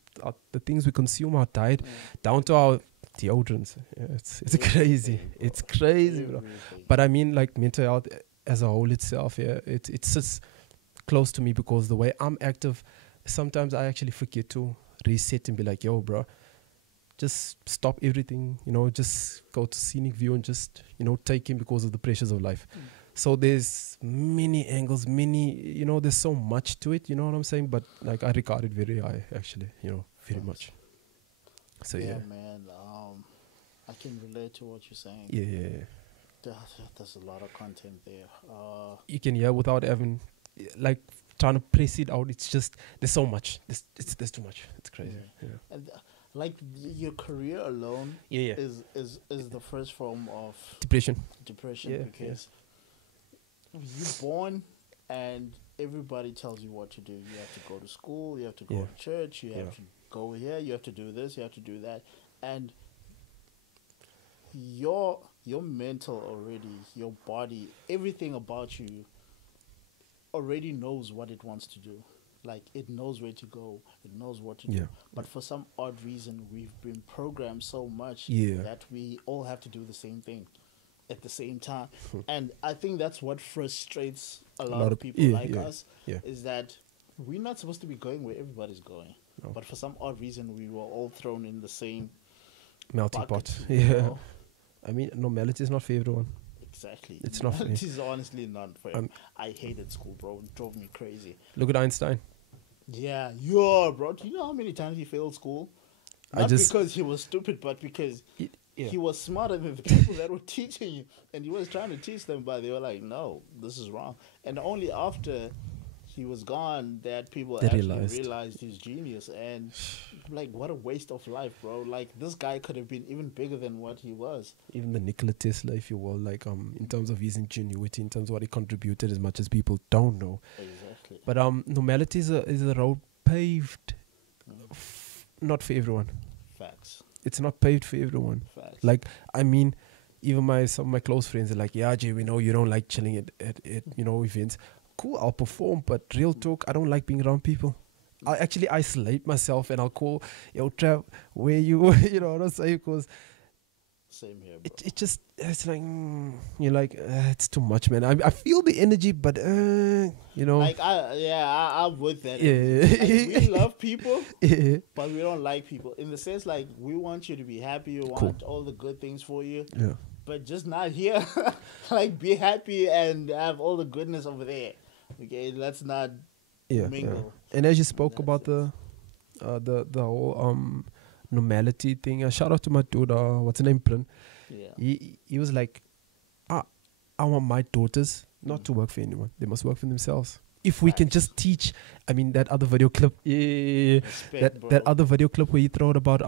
the things we consume, our diet, down to our deodorants. Yeah, it's crazy. It's crazy, bro. But I mean, like, mental health as a whole itself, it's just close to me because the way I'm active, sometimes I actually forget to reset and be like, yo, bro, just stop everything, just go to scenic view and just, take in because of the pressures of life. So there's many angles, there's so much to it, you know what I'm saying? But like I regard it very high, actually, very much. So yeah, man, I can relate to what you're saying. Yeah. There's a lot of content there. You can hear without having, like, trying to press it out. It's just there's so much. There's too much. It's crazy. Yeah. And like your career alone, is the first form of depression. Because you're born and everybody tells you what to do. You have to go to school, you have to go to church, you have to go here, you have to do this, you have to do that. And your mental already, your body, everything about you already knows what it wants to do. Like, it knows where to go, it knows what to do. But for some odd reason, we've been programmed so much that we all have to do the same thing at the same time. And I think that's what frustrates a lot of people like us, is that we're not supposed to be going where everybody's going. No. But for some odd reason, we were all thrown in the same melting pot. I mean, normality is not for everyone. Exactly. It's not for me. It is honestly not for everyone. I hated school, bro. It drove me crazy. Look at Einstein. Yeah, bro. Do you know how many times he failed school? Not because he was stupid, but because he was smarter than the people that were teaching you. And he was trying to teach them, but they were like, no, this is wrong. And only after he was gone that people realized his genius. And like, what a waste of life, bro. Like, this guy could have been even bigger than what he was. Even the Nikola Tesla, if you will, like, in terms of his ingenuity, in terms of what he contributed, as much as people don't know. Exactly. But normality is a road paved not for everyone. Facts. It's not paved for everyone. Facts. Like, I mean, even some of my close friends are like, yeah, Jay, we know you don't like chilling at events. Cool, I'll perform, but real talk, I don't like being around people. I'll actually isolate myself and I'll call, yo, Trav, where you, you know what I'm saying? Because same here, bro. It's like, you're like, it's too much, man. I feel the energy, but, Like, I'm with that. Yeah. Like, we love people, but we don't like people. In the sense, like, we want you to be happy. We want all the good things for you. Yeah. But just not here. Like, be happy and have all the goodness over there. Okay, let's not mingle. Yeah. And as you spoke about the whole normality thing, shout out to my dude, what's his name, Prin. Yeah. He was like, I want my daughters not to work for anyone. They must work for themselves. If we can just teach, I mean, that other video clip, Respect, that bro. other video clip where he throw about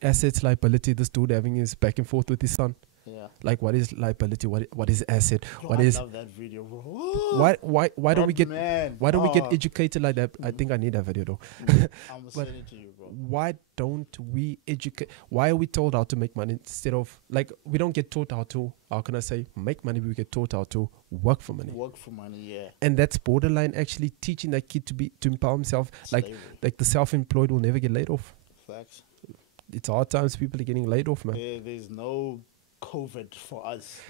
assets, liability, this dude having his back and forth with his son. Yeah. Like, what is liability? What is asset? Bro, What I is love that video, bro. why don't we get man. why don't we get educated like that? I think I need that video though. I'm gonna send it to you, bro. Why don't we educate? Why are we told how to make money instead of, like, we don't get taught how to, how can I say, make money? We get taught how to work for money. Work for money, yeah. And that's borderline actually teaching that kid to empower himself. Slavery. Like the self-employed will never get laid off. Facts. It's hard times people are getting laid off, man. There's no COVID for us.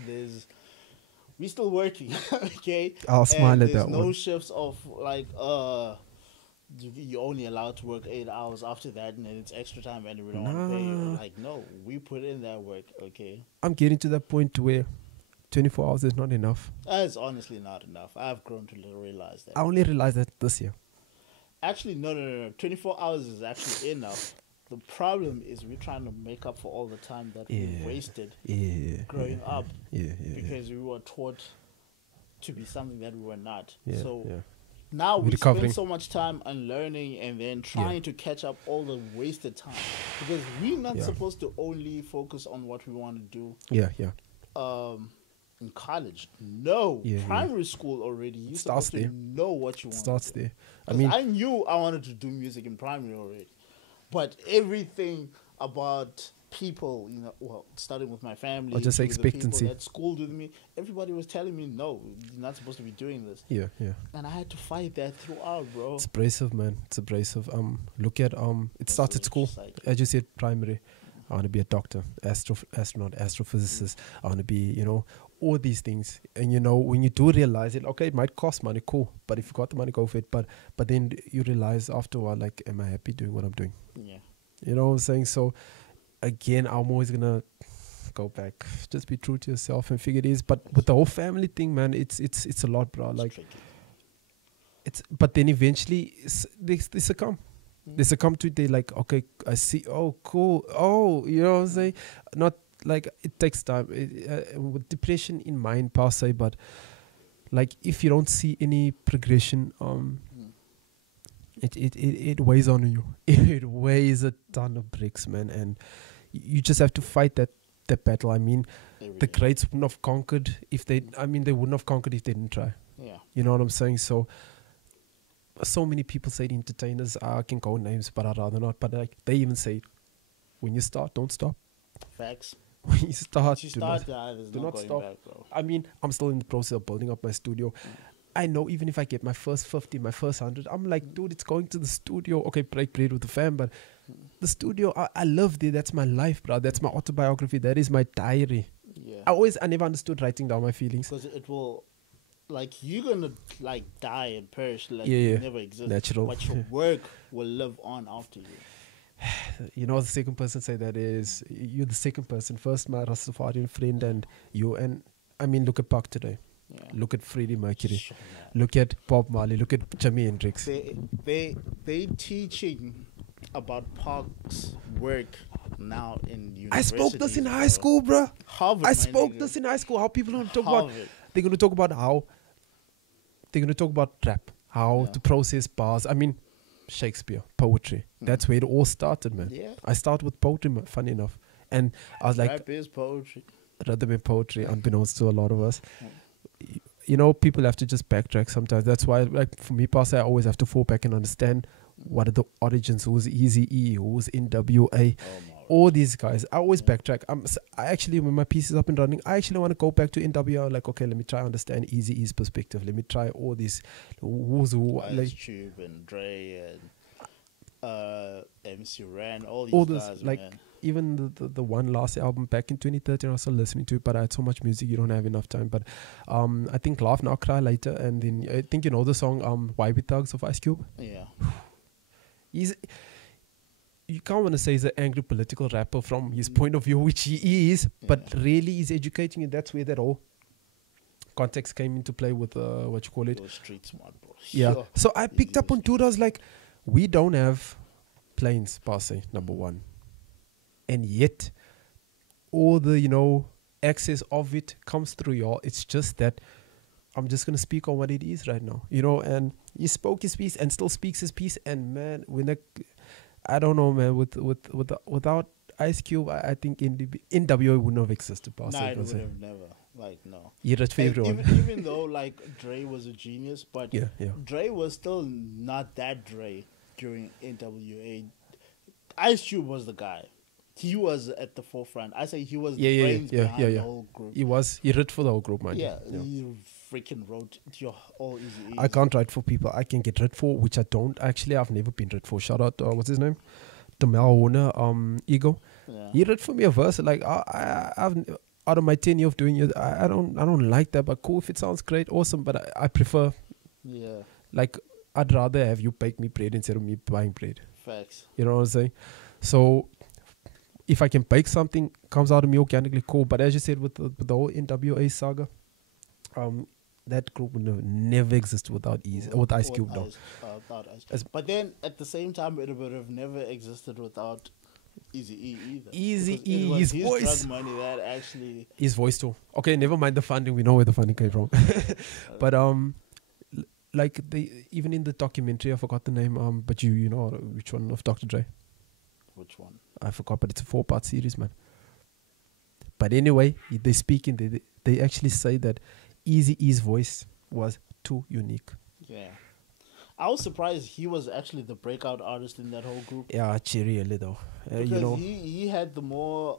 We still working, okay? I'll smile and at that there's no one. shifts of like you're only allowed to work 8 hours after that, and then it's extra time, and we don't want to pay you. Nah. Like, no, we put in that work, okay? I'm getting to that point where 24 hours is not enough. That's honestly not enough. I've grown to realize that. I only realized that this year. Actually, no. 24 hours is actually enough. The problem is we're trying to make up for all the time that we wasted growing up because we were taught to be something that we were not. Now we spend so much time on learning and then trying to catch up all the wasted time, because we're not supposed to only focus on what we want to do. In college, primary school already. You supposed to know what you want. Starts there. I knew I wanted to do music in primary already, but everything about people, starting with my family, or just expectancy, that schooled with me, everybody was telling me, no, you're not supposed to be doing this. And I had to fight that throughout, bro. It's abrasive, man. It's abrasive. Look at it starts at school, as you said, primary. I want to be a doctor, astronaut, astrophysicist. I want to be, all these things. And when you do realize it, okay, it might cost money, cool, but if you got the money, go for it. But then you realize after a while, like, am I happy doing what I'm doing? You know what I'm saying? So again, I'm always gonna go back, just be true to yourself and figure it is. But with the whole family thing, man, it's a lot, bro. Like, but then eventually they succumb. They succumb to it. They like, okay, I see. Oh, cool. Oh, you know what I'm saying? Not like, it takes time with depression in mind per se, but like, if you don't see any progression, it weighs on you. It weighs a ton of bricks, man, and you just have to fight that battle. I mean, the greats wouldn't have conquered if they wouldn't have conquered if they didn't try. You know what I'm saying? So many people say, the entertainers, I can call names, but I'd rather not. But like, they even say, when you start, don't stop. Facts. When you start, do not stop. Back, bro. I mean, I'm still in the process of building up my studio. I know even if I get my first 50, my first 100, I'm like, dude, it's going to the studio. Okay, break bread with the fam, but the studio, I live there. That's my life, bro. That's my autobiography. That is my diary. I never understood writing down my feelings. Because it will, like, you're going to, like, die and perish. Like, you never exist. Natural. But your work will live on after you. You know, the second person say that is, you're the second person. First, my Rastafarian friend, and you. And I mean, look at Park today. Look at Freddie Mercury. Look at Bob Marley. Look at Jimi Hendrix. They teaching about Park's work now in university. I spoke this in high school, bro. Harvard. I spoke this in high school. How people don't talk about. They're going to talk about how. They're going to talk about rap. How to process bars. I mean, Shakespeare, poetry. That's where it all started, man. I started with poetry, funny enough. And I was like, rap is poetry. Rather than poetry, unbeknownst to a lot of us. You know, people have to just backtrack sometimes. That's why, like, for me, I always have to fall back and understand what are the origins, who's Eazy-E, who's NWA, all these guys. I always backtrack. I actually, when my piece is up and running, I actually want to go back to NWA. Like, okay, let me try understand Eazy-E's perspective. Let me try all these who's who. Like Tube and Dre and MC Ren, all these guys, like, man. Even the one last album back in 2013, I was still listening to it, but I had so much music, you don't have enough time. But I think Laugh Now, Cry Later, and then I think you know the song Why We Thugs of Ice Cube? Yeah. You can't want to say he's an angry political rapper from his point of view, which he is, but really he's educating, and that's where that whole context came into play with, what you call it? Street smart, bro. Yeah. So I picked up on two. I was like, we don't have planes, per se, number one. And yet, all the, access of it comes through y'all. It's just that I'm just gonna speak on what it is right now, and he spoke his piece and still speaks his piece. And man, I don't know, man, without Ice Cube, I think NWA wouldn't have existed. Nah, it would have never. Like, no. Yeah, that's favorite one. Even though, like, Dre was a genius, but Yeah. Dre was still not that Dre during NWA. Ice Cube was the guy. He was at the forefront. I say he was the brains behind the whole group. He wrote for the whole group, man. Yeah, he freaking wrote your all Easy. I can't write for people. I can get writ for, which I don't. Actually, I've never been writ for. Shout out, what's his name? Demel Warner, Ego. Yeah. He wrote for me a verse. Like, I've out of my 10 years of doing it, I don't like that. But cool, if it sounds great, awesome. But I prefer, like, I'd rather have you bake me bread instead of me buying bread. Facts. You know what I'm saying? So if I can bake something, comes out of me organically, cool. But as you said, with the whole NWA saga, that group would never exist without Ice Cube. Without Ice. But then at the same time, it would have never existed without Eazy-E either. Eazy-E, his voice. Drug money that actually. His voice too. Okay, never mind the funding. We know where the funding came from. But like even in the documentary, I forgot the name. But you know which one of Dr. Dre? Which one? I forgot, but it's a 4-part series, man. But anyway, they speak in they actually say that Eazy-E's voice was too unique. Yeah. I was surprised he was actually the breakout artist in that whole group. Yeah, cheery a little. Because he had the more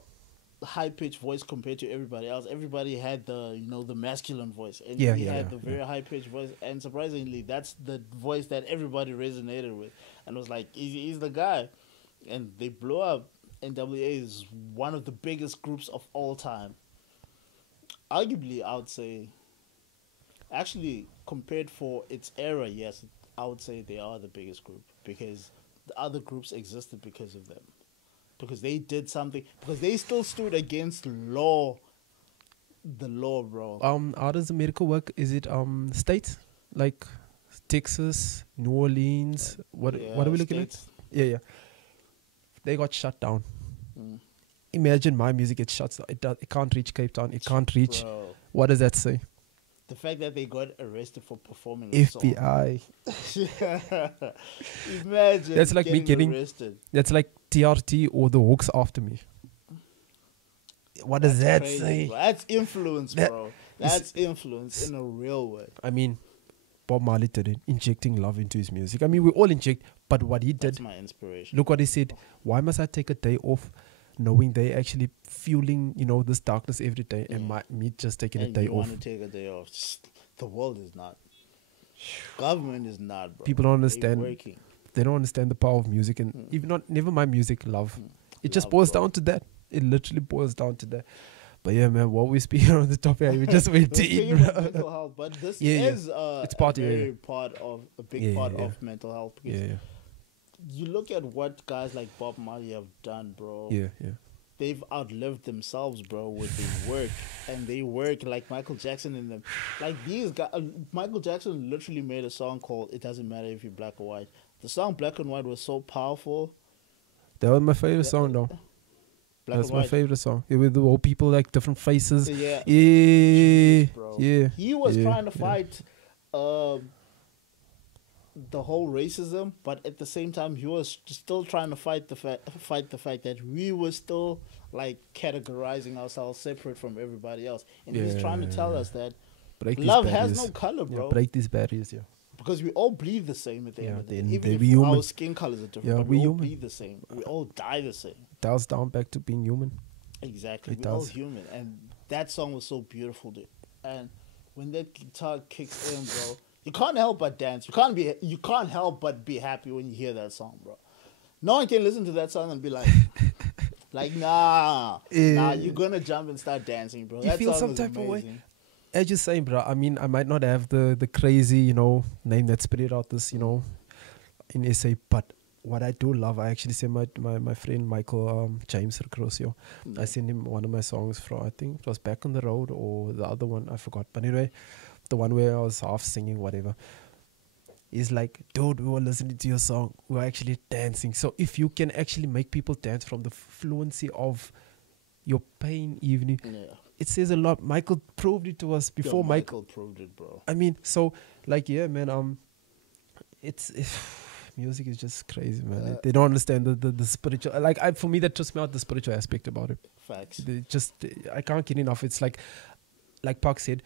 high-pitched voice compared to everybody else. Everybody had the masculine voice. And he had the very high-pitched voice. And surprisingly, that's the voice that everybody resonated with. And it was like, Eazy-E's the guy. And they blew up. NWA is one of the biggest groups of all time. Arguably, I would say, actually, compared for its era, yes, I would say they are the biggest group because the other groups existed because of them. Because they did something, because they still stood against the law, bro. How does America work? Is it states? Like Texas, New Orleans? What are we looking at? Yeah. They got shut down. Imagine my music gets shut down. It can't reach Cape Town. It can't reach. Bro. What does that say? The fact that they got arrested for performing FBI. Imagine that's like getting arrested. That's like TRT or the Hawks after me. What does that say? Bro. That's influence, bro. That's influence in a real way. I mean, Bob Marley did it, injecting love into his music. I mean, we all inject, but what he did. That's my inspiration. Look what he said. Why must I take a day off? Knowing they actually fueling, this darkness every day, and me just taking a day off. Want to take a day off? The world is not. Government is not, bro. People don't understand. They don't understand the power of music, and even never mind music, love. It just boils down to that. It literally boils down to that. But yeah, man, what we speak on the topic, we just went deep. Mental health, but this is it's part a big part of mental health. Because you look at what guys like Bob Marley have done, bro. Yeah. They've outlived themselves, bro, with their work. And they work like Michael Jackson and them. Like these guys, Michael Jackson literally made a song called It Doesn't Matter If You're Black or White. The song Black and White was so powerful. That was my favorite song, though. That's my favorite song. With all people like different faces. Yeah. Bro. Yeah. He was trying to fight the whole racism, but at the same time he was still trying to fight the fact that we were still like categorizing ourselves separate from everybody else, and he's trying to tell us that love has no color, bro. Break these barriers, because we all bleed the same at the end of the day. Even if human. Our skin colors are different, but we all bleed the same. We all die the same. It dials down back to being human. Exactly, we're all human, and that song was so beautiful, dude. And when that guitar kicks in, bro, you can't help but dance. You can't help but be happy when you hear that song, bro. No one can listen to that song and be like, nah, you're gonna jump and start dancing, bro. You feel some type of way. As you're saying, bro. I mean, I might not have the crazy, name that spread out this, in SA, but what I do love, I actually sent my friend Michael James Recrosio. I sent him one of my songs from, I think it was Back on the Road or the other one, I forgot. But anyway, the one where I was half singing, whatever. He's like, dude, we were listening to your song. We were actually dancing. So if you can actually make people dance from the fluency of your pain even. Yeah. It says a lot. Michael proved it to us before. Yo, Michael proved it, bro. I mean, so like, yeah, man. It's music is just crazy, man. They don't understand the spiritual. Like, for me, that just out the spiritual aspect about it. Facts. They just, I can't get enough. It's like Park said,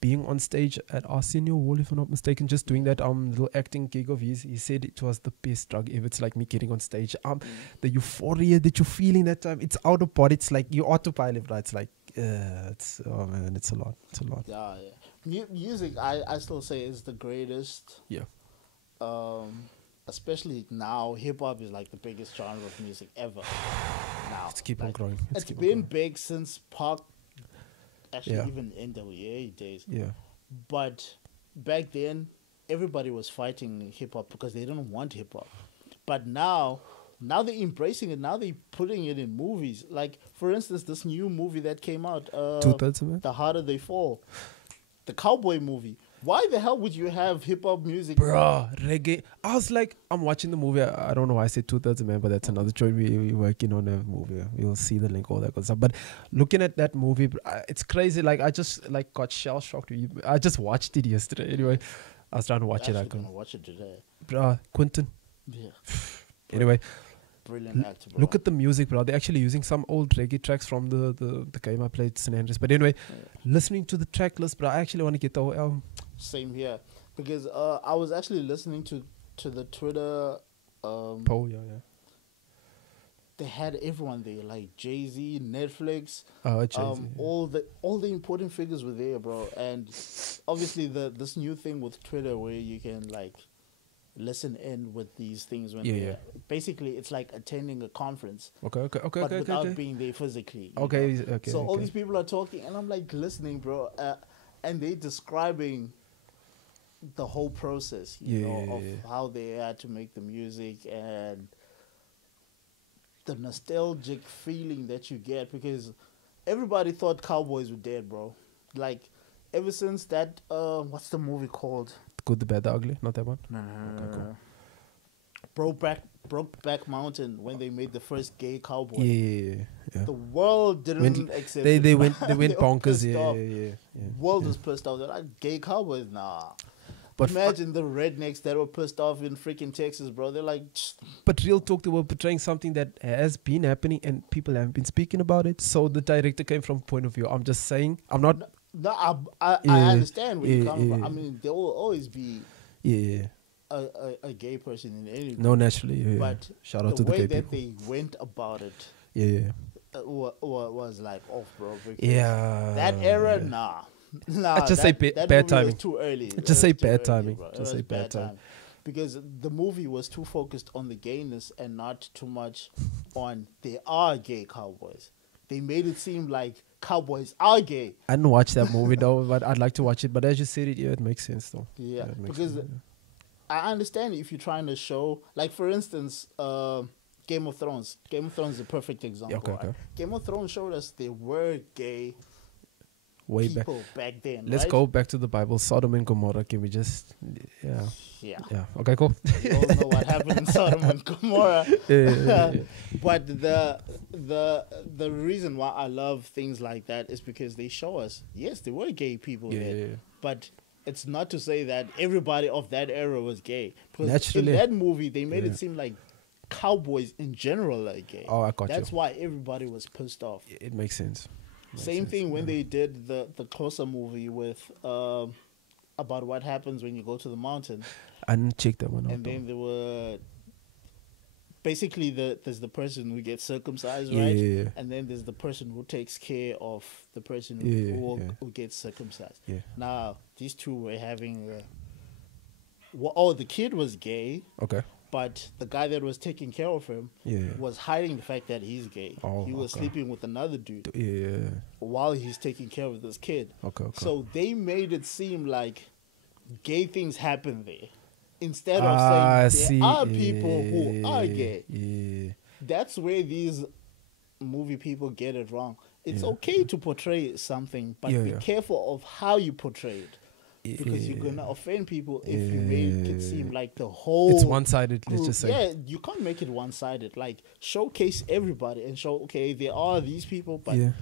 being on stage at Arsenio Hall, if I'm not mistaken, just doing that little acting gig of his. He said it was the best drug ever. It's like me getting on stage. The euphoria that you're feeling that time, it's out of body. It's like you autopilot, right? It's like, it's, oh man, it's a lot. It's a lot. Yeah, yeah. Music, I still say is the greatest. Yeah. Especially now, hip hop is like the biggest genre of music ever. Now It's keep on growing. It's been big since Pac, actually Yeah. even NWA days. Yeah. But back then, everybody was fighting hip hop because they didn't want hip hop. But now they're embracing it. Now they're putting it in movies. Like, for instance, this new movie that came out, 2/3 man. The Harder They Fall, the cowboy movie. Why the hell would you have hip hop music? Bruh, reggae. I was like, I'm watching the movie. I don't know why I said 2/3 man, but that's another joint we're working on a movie. You'll see the link, all that good stuff. But looking at that movie, it's crazy. Like, I just like got shell shocked. I just watched it yesterday. Anyway, I was trying to watch it. I couldn't watch it today. Bruh, Quentin. Yeah. Anyway, brilliant actor, bro. look at the music, bro. They're actually using some old reggae tracks from the game I played, San Andreas. But anyway, listening to the track list, bro, I actually want to get the whole album. Same here, because I was actually listening to the Twitter poll. Yeah. They had everyone there, like Jay-Z, Netflix, Jay-Z, all the important figures were there, bro. And obviously this new thing with Twitter where you can like listen in with these things when basically it's like attending a conference. Okay. But without being there physically. Okay. So all these people are talking, and I'm like listening, bro, and they describing the whole process, you know, of how they had to make the music and the nostalgic feeling that you get, because everybody thought cowboys were dead, bro. Like, ever since that, what's the movie called? Good, the Bad, the Ugly, not that one. No. Cool. Brokeback Mountain, when they made the first gay cowboy. Yeah. The world didn't accept it. They went bonkers. pissed Yeah. World was pissed off. They're like, gay cowboys, nah. But imagine the rednecks that were pissed off in freaking Texas, bro. They're like, but real talk, they were portraying something that has been happening and people haven't been speaking about it. So the director came from point of view. I'm just saying, I'm not. No, I understand where you come from. I mean, there will always be a gay person in any group. No, naturally. But shout out to the gay people. The way that they went about it, was like off, bro. That era, nah. I just say bad timing. Was too early. Just say bad early, timing. Bro. Just say bad timing. Because the movie was too focused on the gayness and not too much on they are gay cowboys. They made it seem like cowboys are gay. I didn't watch that movie though, but I'd like to watch it. But as you said it, it makes sense though. Yeah, because I understand if you're trying to show, like for instance, Game of Thrones. Game of Thrones is a perfect example. Okay. Game of Thrones showed us there were gay way people back then. Let's go back to the Bible. Sodom and Gomorrah. Can we just yeah. Okay, cool. We all know what happened in Sodom and Gomorrah. But the reason why I love things like that is because they show us, yes, there were gay people there, but it's not to say that everybody of that era was gay. Because naturally, in that movie, they made it seem like cowboys in general are gay. Oh, I got That's why everybody was pissed off. It makes sense. Same thing when they did the Closer movie with about what happens when you go to the mountain. I didn't check that one out. And then there were basically there's the person who gets circumcised, right? Yeah. And then there's the person who takes care of the person who gets circumcised. Yeah. Now these two were having the kid was gay. Okay. But the guy that was taking care of him was hiding the fact that he's gay. He was sleeping with another dude while he's taking care of this kid. Okay. So they made it seem like gay things happen there. Instead of saying there are people who are gay. Yeah. That's where these movie people get it wrong. It's okay to portray something, but be careful of how you portray it. because you're gonna offend people if you make it seem like the whole it's one-sided. Let's group. just say. Yeah, you can't make it one-sided. Like showcase everybody and show okay, there are these people, but Yeah.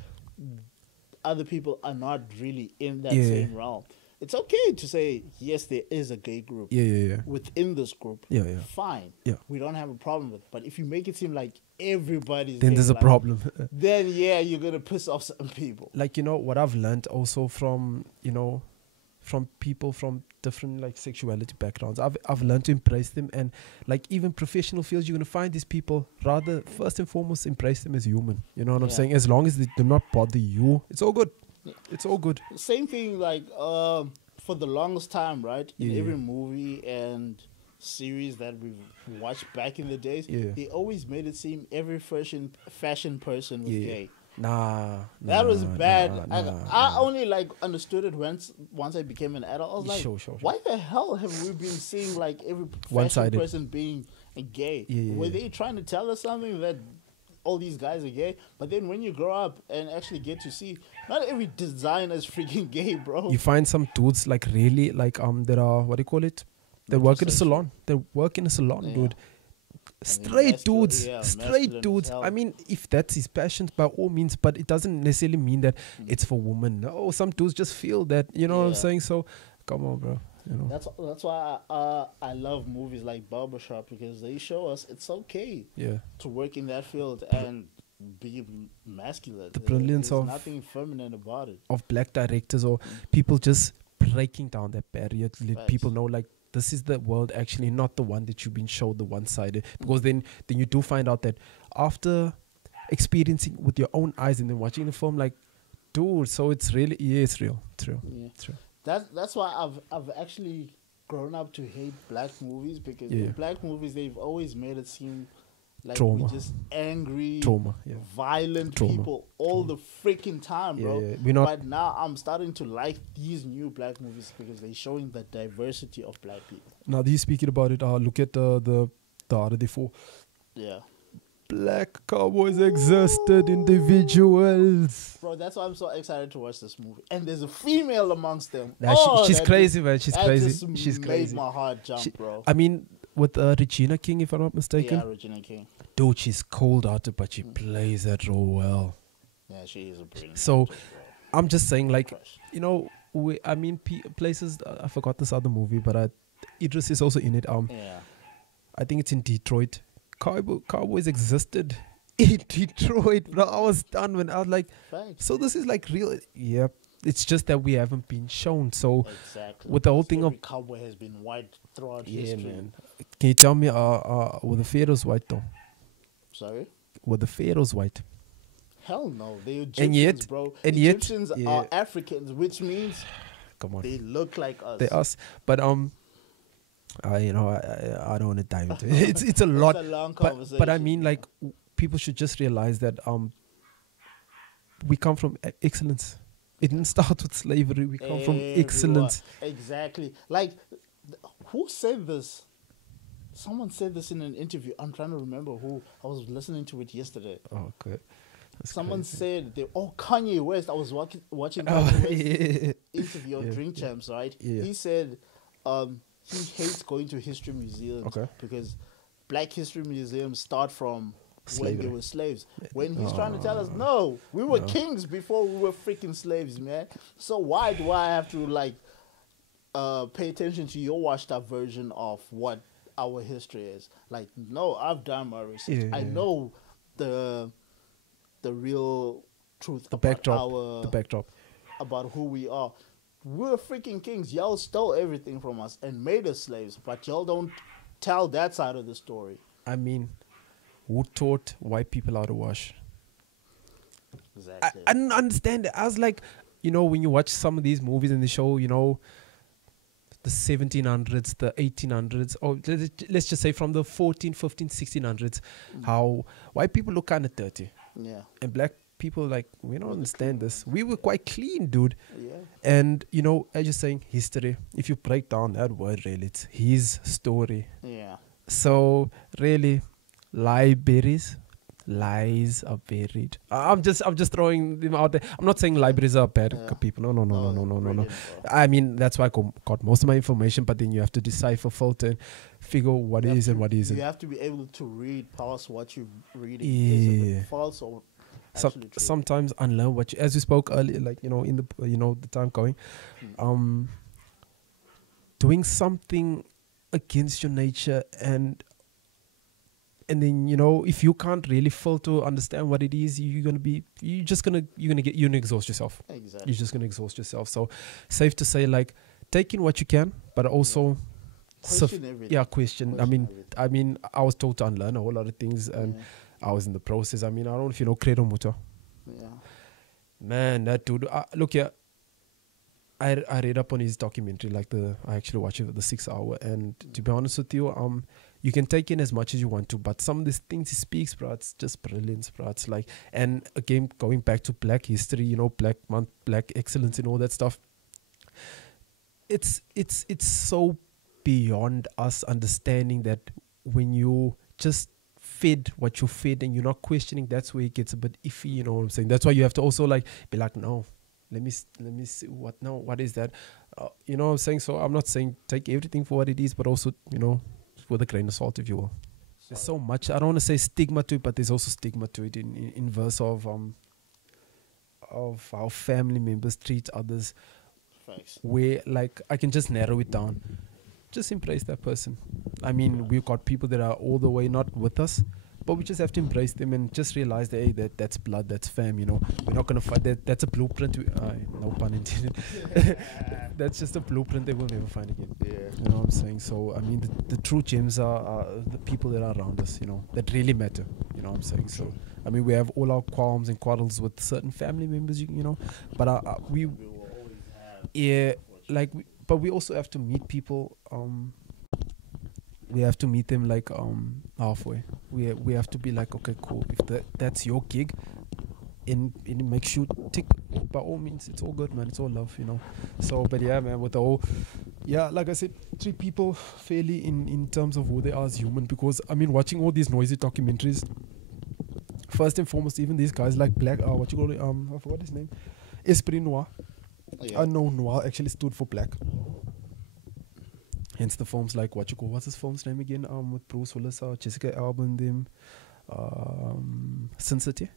other people are not really in that Yeah. same realm. It's okay to say yes, there is a gay group Yeah. within this group. Yeah. Fine. Yeah. We don't have a problem with it. But if you make it seem like everybody's Then gay, there's a like, problem. then yeah, you're gonna piss off some people. Like, you know, what I've learned also from, you know, from people from different like sexuality backgrounds. I've learned to embrace them, and like even professional fields, you're gonna find these people rather first and foremost embrace them as human. You know what I'm Yeah. saying? As long as they do not bother you, it's all good. It's all good. Same thing like for the longest time, right? In Yeah. every movie and series that we've watched back in the days, Yeah. they always made it seem every fashion person was Yeah. gay. Nah, That was bad. nah. I only like understood it once I became an adult. I was like, Sure. why the hell have we been seeing like every fashion One-sided. person being gay? Yeah. Were they trying to tell us something that all these guys are gay? But then when you grow up and actually get to see, not every designer is freaking gay, bro. You find some dudes like really like that are, what do you call it? They work in a salon. They work in a salon, Yeah. dude. Straight dudes, masculine straight as dudes. hell. I mean, if that's his passion, by all means, but it doesn't necessarily mean that it's for women. No, some dudes just feel that, you know what I'm Yeah. saying? So, come on, bro. You know, That's why I love movies like Barbershop, because they show us it's okay yeah. to work in that field and be masculine. The brilliance There's of- nothing feminine about it. Of black directors or people just breaking down that barrier to let Facts. people know, like, this is the world actually, not the one that you've been showed, the one-sided. Because then you do find out that after experiencing with your own eyes and then watching the film, like, dude, so it's really, yeah, it's real. It's real. Yeah. It's real. That's why I've actually grown up to hate black movies, because Yeah. in black movies they've always made it seem like Trauma. we're just angry, Trauma, yeah. violent Trauma. people all the freaking time, bro. Yeah, we're not- But now I'm starting to like these new black movies because they're showing the diversity of black people. Now that you're speaking about it, look at the other day for Yeah. black cowboys existed, individuals. Bro, that's why I'm so excited to watch this movie. And there's a female amongst them. Nah, she's that crazy, just- man. She's that crazy. just She's made crazy. my heart jump, She- bro. I mean, with Regina King, if I'm not mistaken. Yeah, Regina King. Dude, she's cold-hearted, but she plays that role well. Yeah, she is a brilliant So, actress, bro. I'm just saying, like, Crush. you know, places. I forgot this other movie, but Idris is also in it. Yeah. I think it's in Detroit. Cowboys existed in Detroit, bro. I was done when I was like, Thanks. so this is like real. Yep. It's just that we haven't been shown. So Exactly. with the whole Because thing every of cowboy has been white throughout yeah, history. man. Can you tell me, were the pharaohs white though? Sorry? Were the pharaohs white? Hell no. They're Egyptians, And yet- bro. and yet- Egyptians yeah. are Africans, which means Come on, they look like us. they us. But you know, I don't want to dive into it. It's a lot. It's a long But I conversation, mean, yeah. like, people should just realize that we come from excellence. It didn't start with slavery. We come from Everyone. excellence. Exactly. Like, who said this? Someone said this in an interview. I'm trying to remember who. I was listening to it yesterday. Oh, okay. That's Someone crazy. said, Kanye West. I was watching Oh, Kanye West's yeah. interview on Yeah, Drink yeah. Champs, right? Yeah. He said he hates going to history museums Okay. because black history museums start from when Slavery. they were slaves. When he's trying to tell us, no, we were kings before we were freaking slaves, man. So why do I have to like pay attention to your washed up version of what our history is? Like, no, I've done my research. Yeah, I yeah. know the real truth The about backdrop. The backdrop. about who we are. We're freaking kings. Y'all stole everything from us and made us slaves, but y'all don't tell that side of the story. I mean, who taught white people how to wash? Exactly. I didn't understand it. I was like, you know, when you watch some of these movies and they show, you know, the 1700s, the 1800s, or let's just say from the 14, 15, 1600s, how white people look kind of dirty. Yeah. And black people, like, we don't understand this. We were quite clean, dude. Yeah. And, you know, as you're saying, history, if you break down that word, really, it's his story. Yeah. So, really, libraries, Lies are buried. I'm just throwing them out there. I'm not saying libraries are bad people. No. Brilliant, bro. I mean, that's why I got most of my information, but then you have to decipher, filter, and figure what is and what isn't. You have to be able to read past what you're reading. Yeah. Is it false or actually true? Sometimes unlearn what you, as we spoke earlier, like, in the, the time going, doing something against your nature, and then, if you can't really filter, understand what it is, you're gonna exhaust yourself. Exactly. You're just gonna exhaust yourself. So safe to say, like, take in what you can, but also question everything. Yeah, question. Everything. I mean, I was told to unlearn a whole lot of things, and I was in the process. I mean, I don't know if you know Credo Muta. Yeah. Man, that dude. Look here. I read up on his documentary, like I actually watched it, the 6 hour, and to be honest with you, you can take in as much as you want to, but some of these things he speaks, bro, it's just brilliant, bro. It's like, and again, going back to Black history, Black month, Black excellence, and all that stuff. It's so beyond us understanding that when you just fed what you fed and you're not questioning, that's where it gets a bit iffy. You know what I'm saying? That's why you have to also like be like, no, let me see what is that? You know what I'm saying? So I'm not saying take everything for what it is, but also, with a grain of salt, if you will. There's so much, I don't want to say stigma to it, but there's also stigma to it in verse of how family members treat others. Thanks. Where, like, I can just narrow it down. Just embrace that person. I mean, we've got people that are all the way not with us, but we just have to embrace them and just realize that, hey, that's blood, that's fam, We're not going to fight that. That's a blueprint. No pun intended. That's just a blueprint that we'll never find again. Yeah. You know what I'm saying? So, I mean, the true gems are the people that are around us, that really matter. You know what I'm saying? So, I mean, we have all our qualms and quarrels with certain family members, but we will always have. Yeah, but we also have to meet people. We have to meet them like halfway. We have to be like, okay, cool. If that's your gig, and it makes you tick, by all means, it's all good, man. It's all love, So, but yeah, man, with the whole, like I said, treat people fairly in terms of who they are as human. Because I mean, watching all these noisy documentaries, first and foremost, even these guys like Black, what you call it? I forgot his name. Esprit Noir. Yeah. No, Noir actually stood for black. Hence the films like what's his film's name again? With Bruce Willis, Jessica Alba and them, Sin City.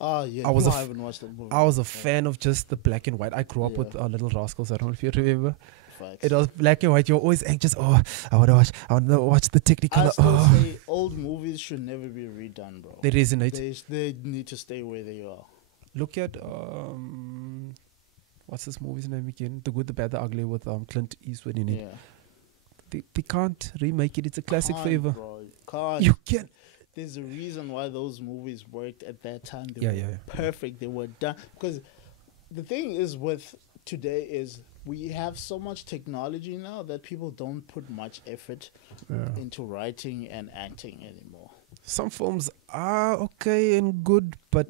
Yeah. I haven't watched that movie. I was a fan of just the black and white. I grew up with Little Rascals. I don't know if you remember. Facts. It was black and white. You're always anxious. Oh, I want to watch the Technicolor. I still say old movies should never be redone, bro. They resonate. They need to stay where they are. Look at what's this movie's name again? The Good, the Bad, the Ugly with Clint Eastwood in it. Yeah. They can't remake it. It's a classic flavor. Bro. Can't. You can. There's a reason why those movies worked at that time. They were perfect. They were done. Because the thing is with today is we have so much technology now that people don't put much effort into writing and acting anymore. Some films are okay and good, but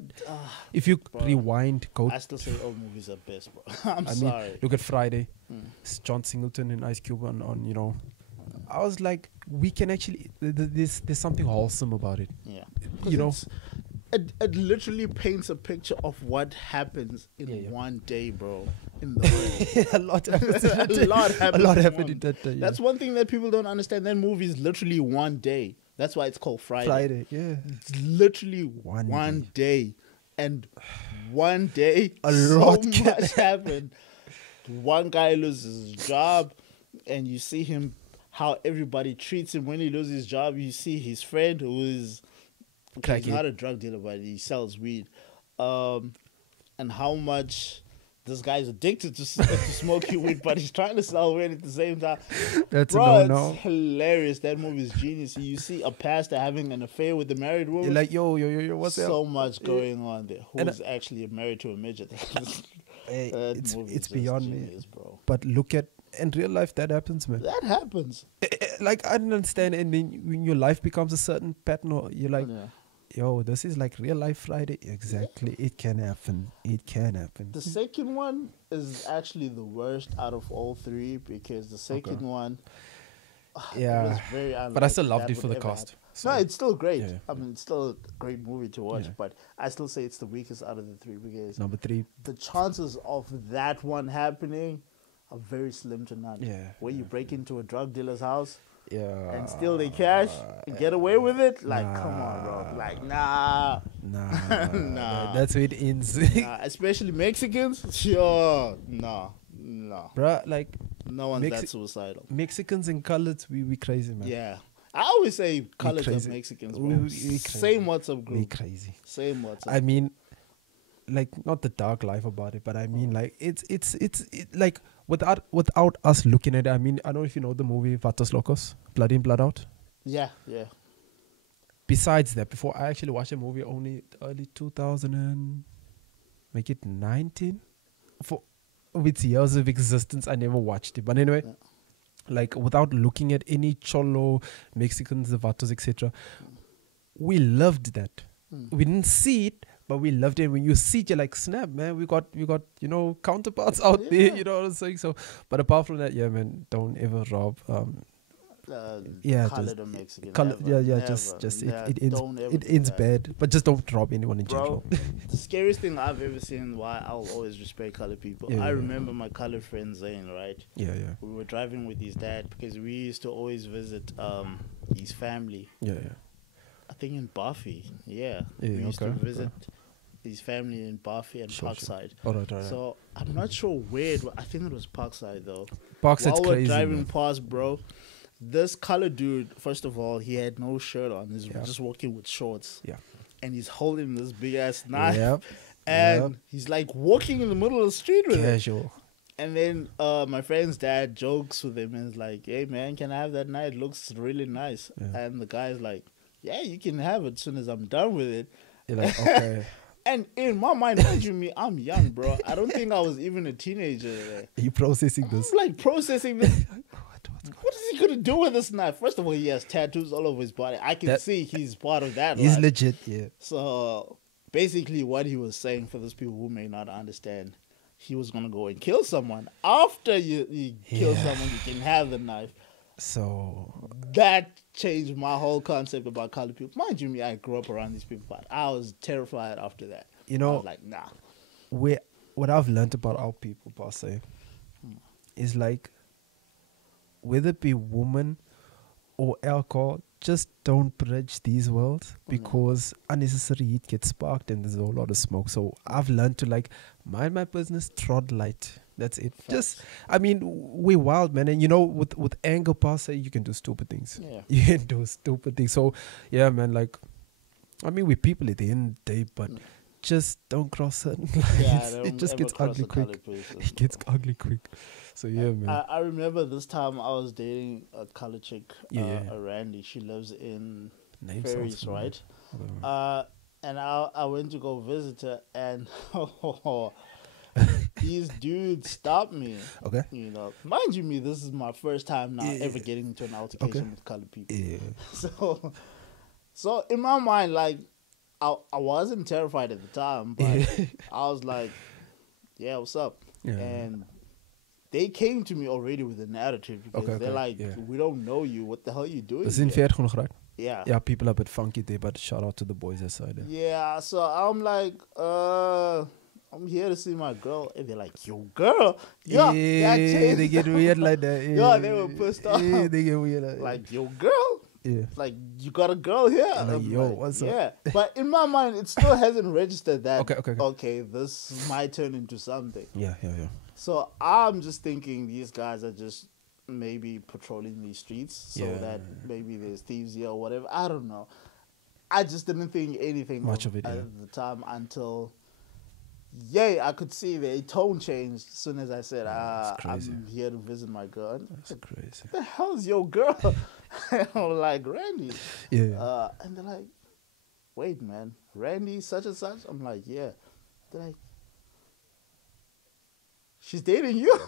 if you rewind, I still say old movies are best, bro. I sorry. Mean, look at Friday. It's John Singleton and Ice Cube on I was like, we can actually, there's something wholesome about it. Yeah. It literally paints a picture of what happens in one day, bro. In the a lot happens. A lot happens in that day. That's one thing that people don't understand. That movie is literally one day. That's why it's called Friday. It's literally one day. And one day, a lot much happened. One guy loses his job, and you see him, how everybody treats him when he loses his job. You see his friend who is... He's not a drug dealer, but he sells weed. And how much this guy's addicted to smoking weed, but he's trying to sell weed at the same time. That's it's hilarious. That movie is genius. You see a pastor having an affair with a married woman. You're like, yo, what's that? So much going on there. Who's actually married to a midget? It's beyond genius, me, bro. But look at, in real life, that happens, man. That happens. Like, I don't understand. And then when your life becomes a certain pattern, or you're like, yo, this is like real life Friday. Exactly. It can happen. It can happen. The second one is actually the worst out of all three, because the second one, it was very but I still loved it for the cast. So, No, it's still great. yeah, I mean, it's still a great movie to watch, Yeah. but I still say it's the weakest out of the three because number 3. the chances of that one happening are very slim to none. Yeah. Where you break into a drug dealer's house Yeah. and steal their cash and get away with it, like, come on, bro. Like, nah. Nah. Nah. That's where it ends. Nah, especially Mexicans, sure, nah, Bruh, like, no one's Mexi- that suicidal. Mexicans and coloreds, we crazy, man. Yeah, I always say colors crazy. are Mexicans, We bro. crazy. Same WhatsApp We group, crazy. same WhatsApp. I mean, like, not the dark life about it, but I mean, like, it's like, without us looking at it, I mean, I don't know if you know the movie Vatos Locos, Blood In, Blood Out. Yeah. Besides that, before I actually watched the movie, only early 2000 and make it 19 for with years of existence, I never watched it. But anyway, Yeah. like, without looking at any cholo, Mexicans, the Vatos, etc., we loved that. We didn't see it, but we loved it. When you see it, you're like, snap, man, we got counterparts out there, you know what I'm saying? So, but apart from that, yeah, man, don't ever rob Colored or Mexican. it ends bad, but just don't rob anyone in Bro, general. the scariest thing I've ever seen, why I'll always respect colored people. Yeah, I yeah. remember my colored friend Zane, right? Yeah. We were driving with his dad because we used to always visit his family. Yeah. I think in Buffy. Yeah. Yeah, We used to okay, visit his family in Buffy and Sure. Parkside. All right. So I'm not sure where it was. I think it was Parkside though. Parks, While it's we're crazy, driving man. past, bro, this colored dude, first of all, he had no shirt on. He's Yeah. just walking with shorts. Yeah. And he's holding this big ass knife. Yep. And he's like walking in the middle of the street with it. Casual. And then my friend's dad jokes with him and is like, hey man, can I have that knife? It looks really nice. Yeah. And the guy's like, yeah, you can have it as soon as I'm done with it. You're like, okay. And in my mind, mind you, me, I'm young, bro. I don't think I was even a teenager there. You processing I'm this. like processing this. What is he gonna do with this knife? First of all, he has tattoos all over his body. I can see he's part of that. He's life. legit, yeah. So basically, what he was saying, for those people who may not understand, he was gonna go and kill someone. After you kill someone, you can have the knife. So That changed my whole concept about colored people. Mind you, me, I grew up around these people, but I was terrified after that. you I know, was like, nah. what I've learned about our people, per se, is like, whether it be woman or alcohol, just don't bridge these worlds, because unnecessary heat gets sparked and there's a whole lot of smoke. So I've learned to, like, mind my business, trod light. That's it. Just, I mean, we're wild, man. And with anger, per se, you can do stupid things. Yeah. You can do stupid things. So, yeah, man, like, I mean, we're people at the end of the day, but just don't cross certain lines. Yeah, It just gets ugly quick. It gets ugly quick. So, yeah, man. I remember this time I was dating a colored chick, Yeah. a Randy. She lives in Name Ferries, sounds right? familiar. And I went to go visit her, and these dudes stopped me. Okay. Mind you, me, this is my first time now ever getting into an altercation with colored people. Yeah. So in my mind, like, I wasn't terrified at the time, but I was like, yeah, what's up? Yeah. And they came to me already with an attitude because they're like, we don't know you. What the hell are you doing? This is in here? Veerkrug, right? Yeah. Yeah, people are a bit funky there, but shout out to the boys aside. Yeah, so I'm like, I'm here to see my girl. And they're like, yo, girl. Yeah, they get weird like that. Yeah, they were pissed off. Yeah, they get weird like, yo, girl. Yeah. Like, you got a girl here? Like, yo, what's up? Yeah. But in my mind, it still hasn't registered that, Okay. This might turn into something. Yeah. So I'm just thinking these guys are just maybe patrolling these streets so that maybe there's thieves here or whatever. I don't know. I just didn't think anything Much of it, at the time until, I could see the tone changed as soon as I said, I'm here to visit my girl. That's crazy. What the hell's your girl? And I'm like, Randy. Yeah. And they're like, wait, man, Randy such and such? I'm like, yeah. They're like, she's dating you?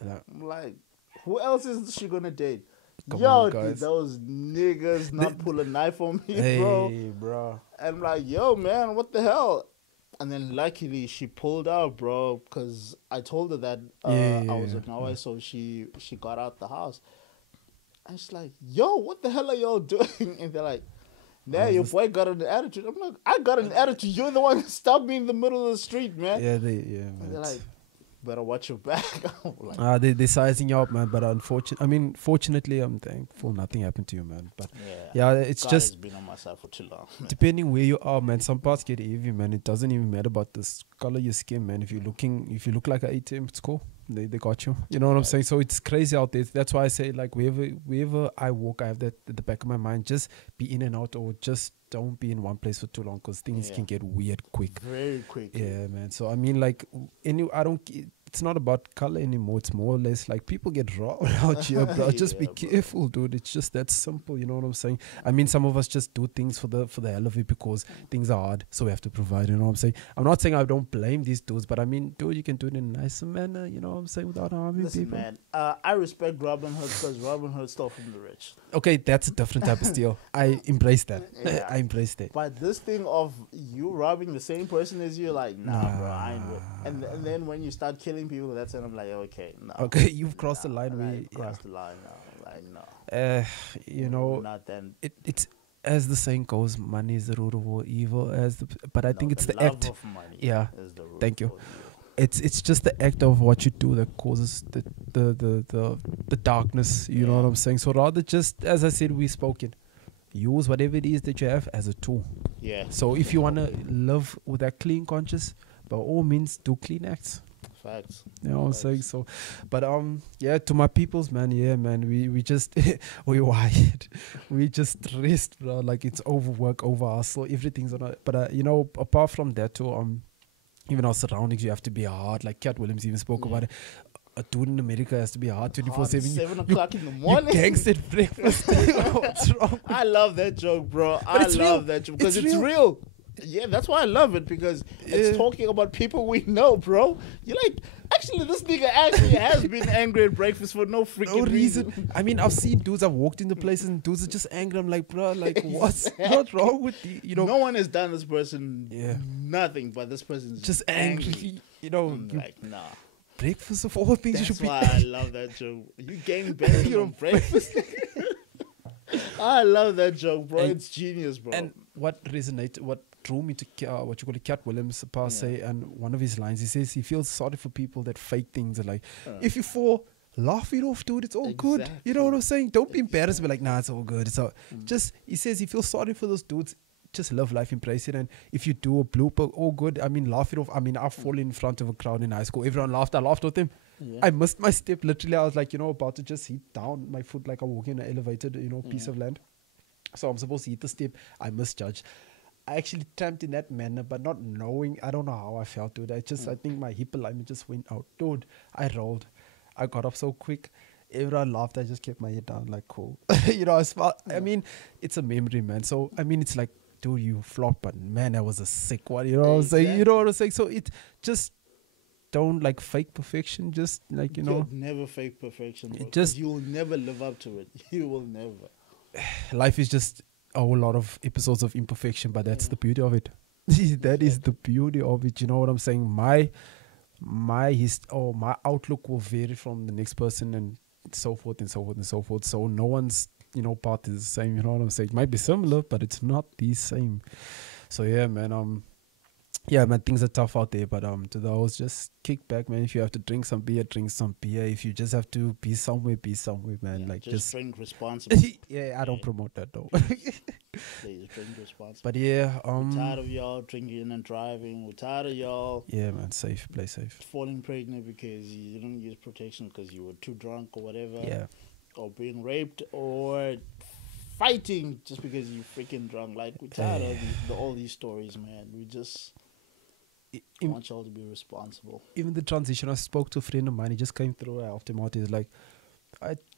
I'm like, who else is she gonna date? Come yo, on, dude, guys. those niggas not pull a knife on me, Hey, bro. bro. And I'm like, yo, man, what the hell? And then luckily she pulled out, bro, because I told her that I was on my way, so she got out the house. And she's like, yo, what the hell are y'all doing? And they're like, Now your boy got an attitude. I'm like, I got an attitude. You're the one that stopped me in the middle of the street, man. Yeah, And they're like, better watch your back. They're sizing you up, man. But fortunately, I'm thankful nothing happened to you, man. But it's God just has been on my side for too long. depending where you are, man. Some parts get heavy, man. It doesn't even matter about the color of your skin, man. If you look like an ATM, it's cool. They got you. You know what I'm saying? So it's crazy out there. That's why I say, like, wherever I walk, I have that at the back of my mind. Just be in and out, or just don't be in one place for too long, because things can get weird quick. Very quick. Yeah, man. So I mean, like, it's not about color anymore. It's more or less like people get raw out here, bro. Just be careful, dude. It's just that simple. You know what I'm saying? I mean, some of us just do things for the hell of it because things are hard, so we have to provide. You know what I'm saying? I'm not saying I don't blame these dudes, but I mean, dude, you can do it in a nicer manner. You know what I'm saying? Without harming people. Man, I respect Robin Hood because Robin Hood stole from the rich. Okay, that's a different type of steal. I embrace that. Yeah. I embrace that. But this thing of you robbing the same person as you, like, nah, bro, I ain't with. And then when you start killing people, that's when I'm like, okay, no. Okay, you've crossed the line. Crossed the line now. Like, no. You know, not then. It's as the saying goes, money is the root of all evil. But I think it's the love act. Of money is the root Thank you. of all evil. It's just the act of what you do that causes the darkness. You know what I'm saying? So rather, just as I said, we spoken. Use whatever it is that you have as a tool. Yeah. So if you wanna live with that clean conscience, by all means, do clean acts. Facts. You know what I'm saying? So, but to my peoples, man, we just we wired, we just stressed, bro. Like, it's overwork, over hustle, everything's on. But apart from that too, even our surroundings, you have to be hard. Like Cat Williams even spoke about it. A dude in America has to be hard 24/7. 7 o'clock in the morning. You gangster breakfast. What's wrong? I love that joke, bro. I love that joke because it's real. Yeah, that's why I love it, because it's talking about people we know, bro. You're like, actually, this nigga actually has been angry at breakfast for no freaking reason. I mean, I've seen dudes, I've walked into places and dudes are just angry. I'm like, bro, like, what's not wrong with you? You know, no one has done this person nothing, but this person's just angry. You know, I'm like, nah. Breakfast of all things, that's you should be. That's why I love that joke. You gang banging on breakfast. I love that joke, bro. It's genius, bro. And what drew me to Cat Williams per se, and one of his lines, he says he feels sorry for people that fake things, and like, if you fall, laugh it off, dude. It's all good. You know what I'm saying? Don't be embarrassed. Be like, nah, it's all good. It's all just. He says he feels sorry for those dudes. Just live life, embrace it, and if you do a blooper, all good. I mean, laugh it off. I mean, I've fallen in front of a crowd in high school. Everyone laughed. I laughed with them. Yeah. I missed my step. Literally, I was like, about to just hit down my foot like I'm walking in an elevated, piece of land. So I'm supposed to hit the step. I misjudged. I actually tramped in that manner, but not knowing. I don't know how I felt, dude. I think my hip alignment just went out, dude. I rolled. I got up so quick. Everyone laughed. I just kept my head down, like, cool. I mean, it's a memory, man. So I mean, it's like, dude, you flopped, but man, that was a sick one. You know what I'm saying? You know what I'm saying? So it just don't like fake perfection. Just like, You'll never fake perfection, bro. You'll never live up to it. You will never. Life is just a whole lot of episodes of imperfection, but that's the beauty of it. That is the beauty of it. You know what I'm saying? My outlook will vary from the next person, and so forth and so forth and so forth. So no one's path is the same. You know what I'm saying? It might be similar, but it's not the same. So yeah, man. Things are tough out there, but to those, just kick back, man. If you have to drink some beer, drink some beer. If you just have to be somewhere, man. Like, just drink responsibly. I don't promote that though. Please drink responsibly. But yeah, we're tired of y'all drinking and driving. We're tired of y'all. Yeah, man. Play safe. Falling pregnant because you didn't use protection because you were too drunk or whatever. Yeah. Or being raped or fighting just because you freaking drunk. Like, we're tired of all these stories, man. We just want y'all to be responsible. Even the transition, I spoke to a friend of mine. He just came through. I helped him out. He's like,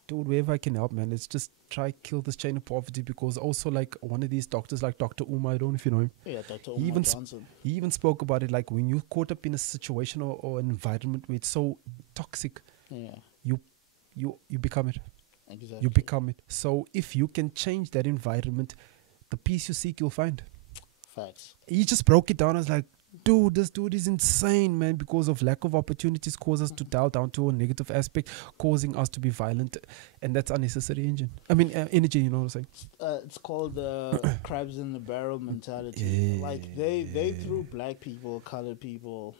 dude, wherever I can help, man. Let's just try kill this chain of poverty, because also, like, one of these doctors, like Dr. Uma, I don't know if you know him. Yeah, Dr. Uma Johnson. He even spoke about it, like, when you're caught up in a situation or an environment where it's so toxic, you become it. Exactly. You become it. So if you can change that environment, the peace you seek, you'll find. Facts. He just broke it down as like, dude, this dude is insane, man. Because of lack of opportunities, cause us to dial down to a negative aspect, causing us to be violent, and that's unnecessary energy. You know what I'm saying? It's called the crabs in the barrel mentality. Like they threw black people, colored people.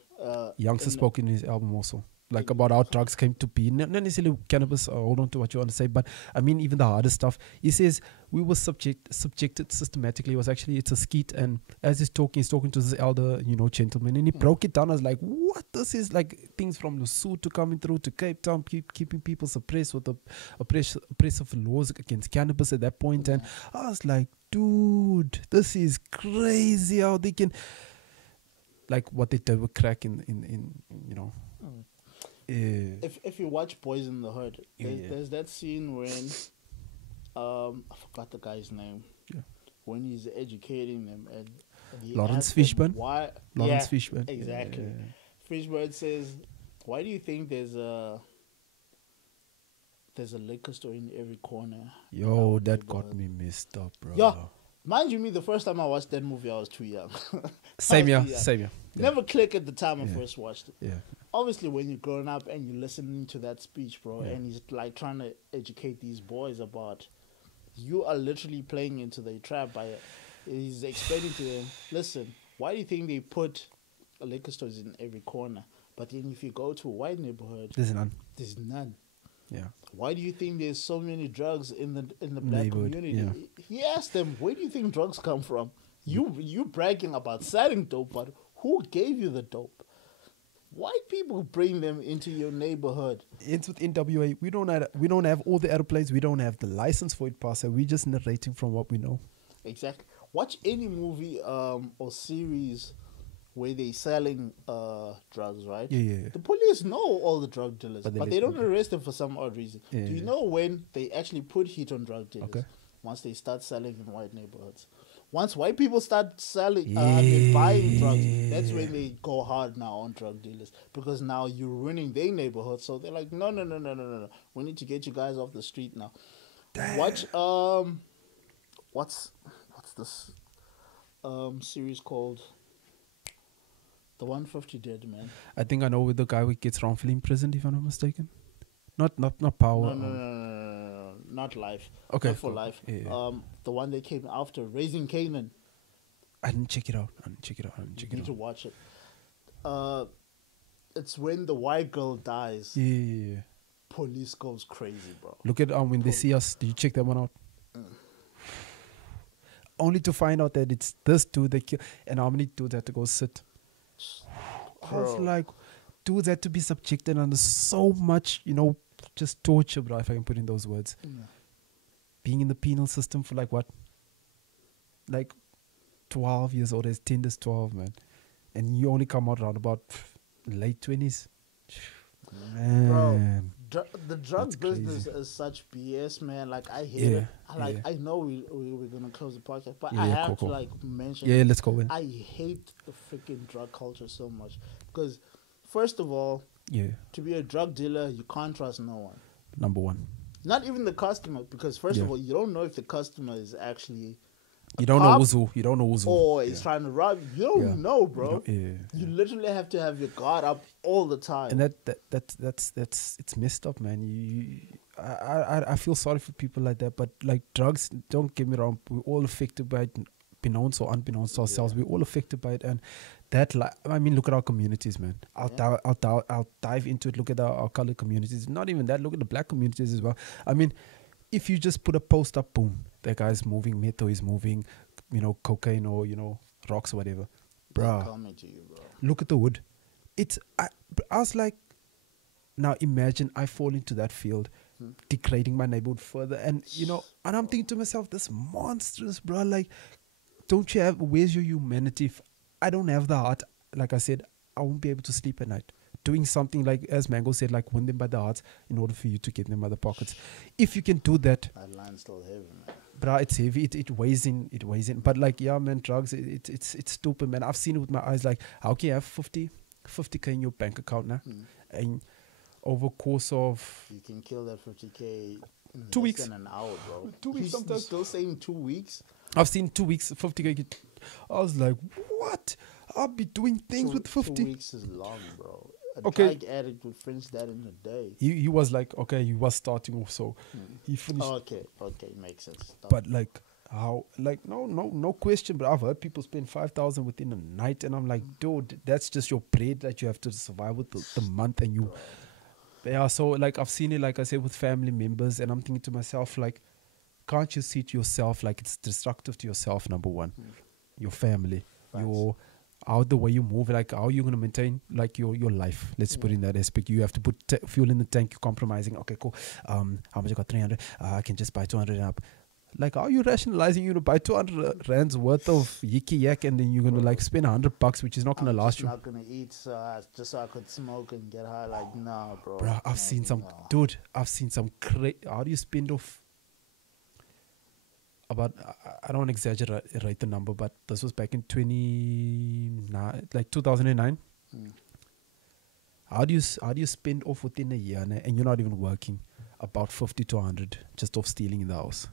Youngster spoke in his album also. Like about how drugs came to be, not necessarily cannabis. Hold on to what you want to say, but I mean even the hardest stuff. He says we were subjected systematically. It's a skeet, and as he's talking to this elder, gentleman, and he broke it down as like, what this is like things from the suit to coming through to Cape Town, keeping people suppressed with the oppressive laws against cannabis at that point, and I was like, dude, this is crazy how they can like what they did with crack in. If you watch Boys in the Hood, there's that scene when I forgot the guy's name. Yeah. When he's educating them and he Lawrence Fishburne. Why? Lawrence Fishburne. Exactly. Yeah. Fishburne says, "Why do you think there's a liquor store in every corner?" Yo, that got me messed up, bro. Yeah. Mind you, the first time I watched that movie, I was too young. Same here. Never clicked at the time I first watched it. Yeah. Obviously, when you're growing up and you're listening to that speech, bro, and he's like trying to educate these boys about, you are literally playing into the trap by it. He's explaining to them, listen, why do you think they put liquor stores in every corner? But then if you go to a white neighborhood, there's none. Yeah. Why do you think there's so many drugs in the black community? Yeah. He asked them, where do you think drugs come from? You bragging about selling dope, but who gave you the dope? White people bring them into your neighborhood. It's with NWA. We don't have all the airplanes. We don't have the license for it, Pastor. We're just narrating from what we know. Exactly. Watch any movie or series where they selling drugs, right? Yeah. The police know all the drug dealers, but they don't arrest them for some odd reason. Yeah, Do you know when they actually put heat on drug dealers? Okay. Once they start selling in white neighborhoods. Once white people start selling, buying drugs, that's when they go hard now on drug dealers, because now you're ruining their neighborhood. So they're like, no. We need to get you guys off the street now. Damn. Watch what's this series called? The 150 Dead Man. I think I know with the guy who gets wrongfully imprisoned, if I'm not mistaken. Not Power. No, not Life. Okay. Not for Life. Yeah. The one that came after, Raising Canaan. I didn't check it out. You need to watch it. It's when the white girl dies. Yeah. Police goes crazy, bro. Look at when they see us. Did you check that one out? Only to find out that it's this dude that killed, and how many dudes had to go sit. Bro. I was like, dudes had to be subjected under so much, just torture, bro, if I can put in those words. Yeah. Being in the penal system for like what? Like 12 years old, as 10 as 12, man. And you only come out around about late 20s. Man. Bro, the drug business is such BS, man. Like, I hate it. I know we're going to close the podcast, but I have to mention. Yeah, let's go in. I hate the freaking drug culture so much. Because, first of all, to be a drug dealer, you can't trust no one. Number one. Not even the customer, because first of all, you don't know if the customer is actually You don't know who's who. You don't know who's who. Or he's trying to rob you. You don't know, bro. You literally have to have your guard up all the time. And that's it's messed up, man. I feel sorry for people like that, but like drugs, don't get me wrong, we're all affected by it, beknownst or unbeknownst to ourselves. We're all affected by it, and that, look at our communities, man. I'll dive into it. Look at our colored communities. Not even that. Look at the black communities as well. I mean, if you just put a post up, boom, that guy's moving, meth, or he's moving, cocaine or rocks or whatever, bro. Look at the wood. I was like, now imagine I fall into that field, degrading my neighborhood further, and and I'm thinking to myself, this monstrous, bro. Like, don't you have? Where's your humanity? If I don't have the heart, like I said, I won't be able to sleep at night. Doing something like, as Mango said, like win them by the hearts in order for you to get them by the pockets. If you can do that, line's still heavy, man. Bruh, it's heavy. It weighs in. But like, yeah, man, drugs. It's stupid, man. I've seen it with my eyes. Like, how can you have 50K in your bank account now, and over course of you can kill that 50K in 2 weeks, less than an hour, bro. 2 weeks sometimes. Still saying 2 weeks. I've seen 2 weeks 50K. I was like, what? I'll be doing things with 2 50. weeks is long, bro. A Okay. drug addict would finish that in a day. He was like, okay, he was starting off, so Hmm. he finished. Okay, makes sense. Stop. But like how, like no question. But I've heard people spend 5,000 within a night, and I'm like, dude, that's just your bread that you have to survive with the month, and you. Yeah, so like I've seen it, like I said, with family members, and I'm thinking to myself, like, can't you see to yourself like it's destructive to yourself? Number one, your family, Facts. your how the way you move, like how you're gonna maintain like your life. Let's put in that aspect. You have to put fuel in the tank. You're compromising. Okay, cool. How much I got? 300. I can just buy 200 and up. Like, how are you rationalizing you to buy 200 rands worth of yicky yak, and then you're gonna like spend $100, which is not gonna last you? I'm not gonna eat, just so I could smoke and get high. Like, nah, bro. Bro, I've seen some, dude. I've seen some how do you spend off? About, I don't want to exaggerate the number, but this was back in 2009. How do you spend off within a year, and you're not even working? About 50 to 100 just off stealing in the house.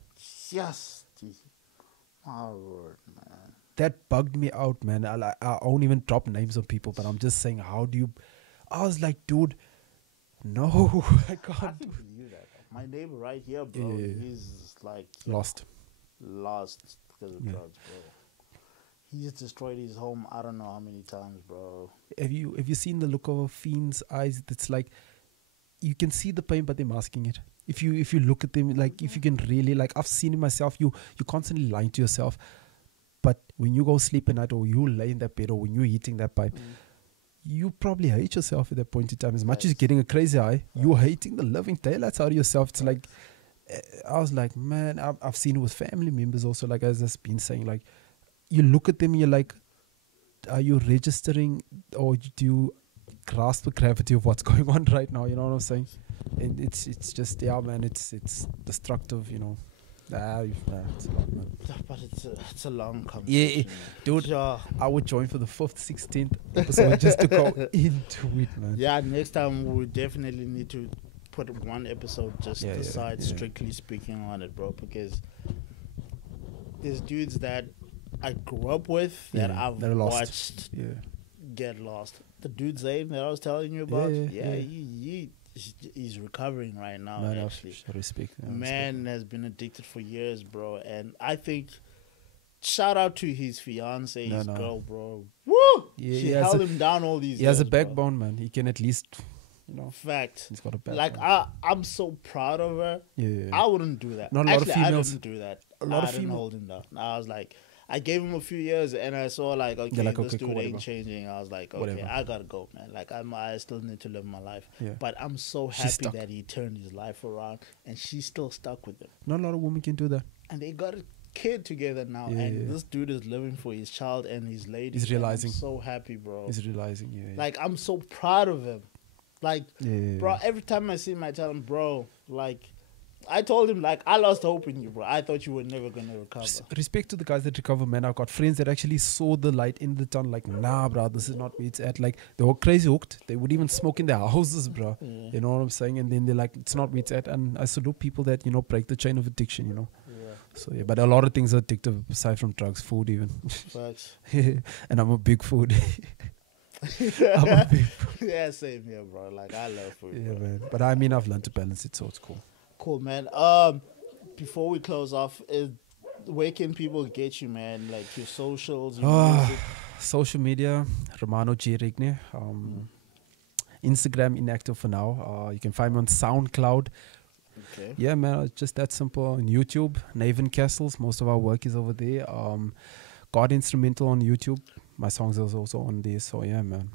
Yes, Jesus. My word, man. That bugged me out, man. I won't even drop names of people, but I'm just saying, how do you? I was like, dude, no, I can't. I can't believe that. My neighbor right here, bro, he's like Lost because of drugs, bro. He's destroyed his home. I don't know how many times, bro. Have you seen the look of a fiend's eyes? It's like you can see the pain, but they're masking it. If you look at them, like if you can really, like, I've seen it myself. You constantly lying to yourself, but when you go sleep at night, or you lay in that bed, or when you're eating that pipe, you probably hate yourself at that point in time. As much as getting a crazy eye, you're hating the living daylights out of yourself. It's like, I was like, man, I've seen it with family members also. Like, as I've been saying, like, you look at them and you're like, are you registering, or do you grasp the gravity of what's going on right now? You know what I'm saying? And it's just, yeah, man, it's destructive, you know. It's a lot, man. But it's a long conversation. Yeah, dude, I would join for the 5th, 16th episode just to go into it, man. Yeah, next time we definitely need to put one episode just aside, strictly speaking, on it, bro, because there's dudes that I grew up with that I've watched get lost. The dude Zayn that I was telling you about, he's recovering right now. Man, actually, respect. Man has been addicted for years, bro, and I think shout out to his fiance, his girl, bro. Woo! Yeah, she held him down all these years. He has a backbone, man. He can at least, you know. Fact. He's got a backbone. Like, I'm so proud of her. Yeah. I wouldn't do that. Not a lot of females. I didn't do that. A lot of females. I didn't hold him down. I was like, I gave him a few years, and I saw like, okay, this dude ain't changing. I was like, okay, I gotta go, man. Like, I still need to live my life. Yeah. But I'm so happy that he turned his life around, and she's still stuck with him. Not a lot of women can do that. And they got a kid together now, and this dude is living for his child and his lady. He's realizing. I'm so happy, bro. He's realizing, Like, I'm so proud of him. Like, bro, every time I see him, I tell him, bro, like, I told him, like, I lost hope in you, bro. I thought you were never going to recover. Respect to the guys that recover, man. I've got friends that actually saw the light in the tunnel. Like, nah, bro, this is not where it's at. Like, they were crazy hooked. They would even smoke in their houses, bro. You know what I'm saying? And then they're like, it's not where it's at. And I salute people that, you know, break the chain of addiction, you know. So, but a lot of things are addictive, aside from drugs, food even. Facts. And I'm a big food. I'm a big food. Yeah, same here, bro. Like, I love food, bro. Man. But I mean, I've learned to balance it, so it's cool. Cool, man. Before we close off, where can people get you, man? Like, your socials, your music? Social media, Ramano G. Rigne. Instagram, inactive for now. You can find me on SoundCloud. Okay. Yeah, man, it's just that simple. On YouTube, Naven Castles. Most of our work is over there. God Instrumental on YouTube. My songs are also on there. So, yeah, man.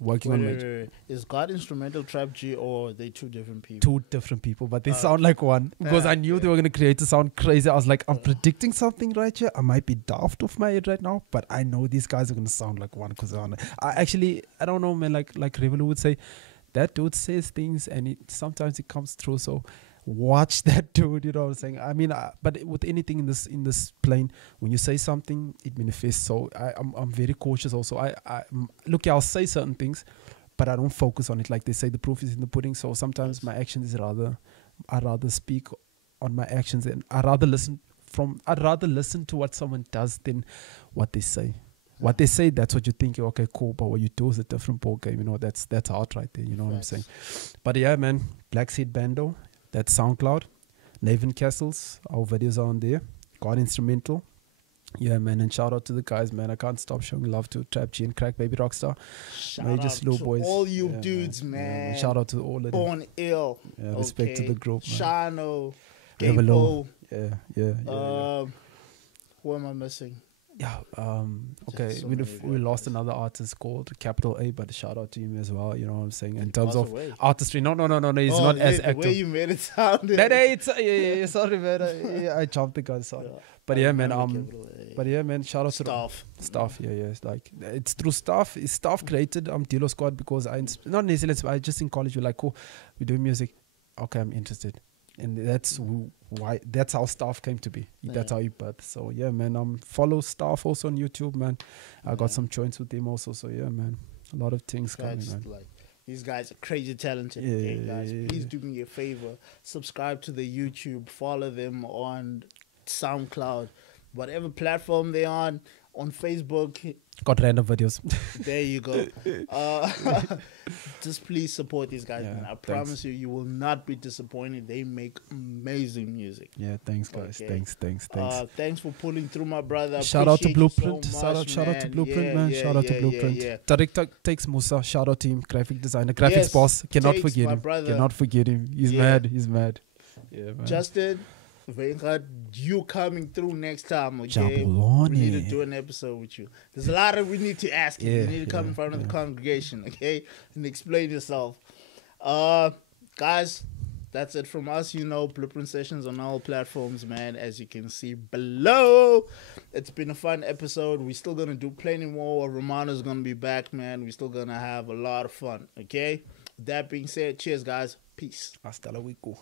Working on wait. Is God Instrumental Trap G, or are they two different people? Two different people, but they sound like one. Because I knew they were going to create a sound crazy. I was like, I'm predicting something right here. I might be daft off my head right now, but I know these guys are going to sound like one. Because I don't know, man. Like Revelu would say, that dude says things and sometimes it comes through. So watch that dude, you know what I'm saying? I mean, but with anything in this plane, when you say something, it manifests. So I'm very cautious also. I'll say certain things, but I don't focus on it. Like they say, the proof is in the pudding. So sometimes my actions I rather speak on my actions, and I'd rather listen to what someone does than what they say. what they say, that's what you think. Okay, cool, but what you do is a different ball game. You know, that's art right there. You know what I'm saying? But yeah, man, Black Seed Bando, that's SoundCloud. Naven Castles, our videos are on there. God Instrumental. Yeah, man, and shout out to the guys, man. I can't stop showing love to Trap G and Crack Baby Rockstar. Shout out to boys. all you dudes, man. Shout out to all of them. Born Ill. Yeah, respect to the group, man. Shano. Gapo. Yeah. Who am I missing? Yeah, okay, so we lost another artist called Capital A, but shout out to him as well, you know what I'm saying? In terms of artistry, no, he's not as active. The way you made it sound. Sorry, man, I jumped the gun, sorry. But yeah, man, shout out to Staff, yeah, it's like, it's through Staff, Staff created Dilo Squad because not necessarily, I just in college, we're like, cool, we're doing music, okay, I'm interested. And that's how Staff came to be. That's how he birthed. So yeah, man. Follow Staff also on YouTube, man. I got some joints with him also. So yeah, man. A lot of things coming, man. Like, these guys are crazy talented. Guys, please do me a favor. Subscribe to the YouTube. Follow them on SoundCloud, whatever platform they're on Facebook. Got random videos. There you go. Just please support these guys, man. I promise you will not be disappointed. They make amazing music. Yeah, thanks, guys. Okay. Thanks. Thanks for pulling through, my brother. Shout out to Blueprint. Shout out to Blueprint, man. Shout out to Blueprint. Director takes Musa. Shout out to him. Graphic designer, graphics boss. Cannot forget him. Cannot forget him. He's mad. Yeah, man. Justin, you coming through next time, okay? We need to do an episode with you. There's a lot we need to ask you. You need to come in front of the congregation, okay? And explain yourself. Guys, that's it from us. You know, Blueprint Sessions on all platforms, man, as you can see below. It's been a fun episode. We're still going to do plenty more. Ramano's going to be back, man. We're still going to have a lot of fun, okay? That being said, cheers, guys. Peace. Hasta luego.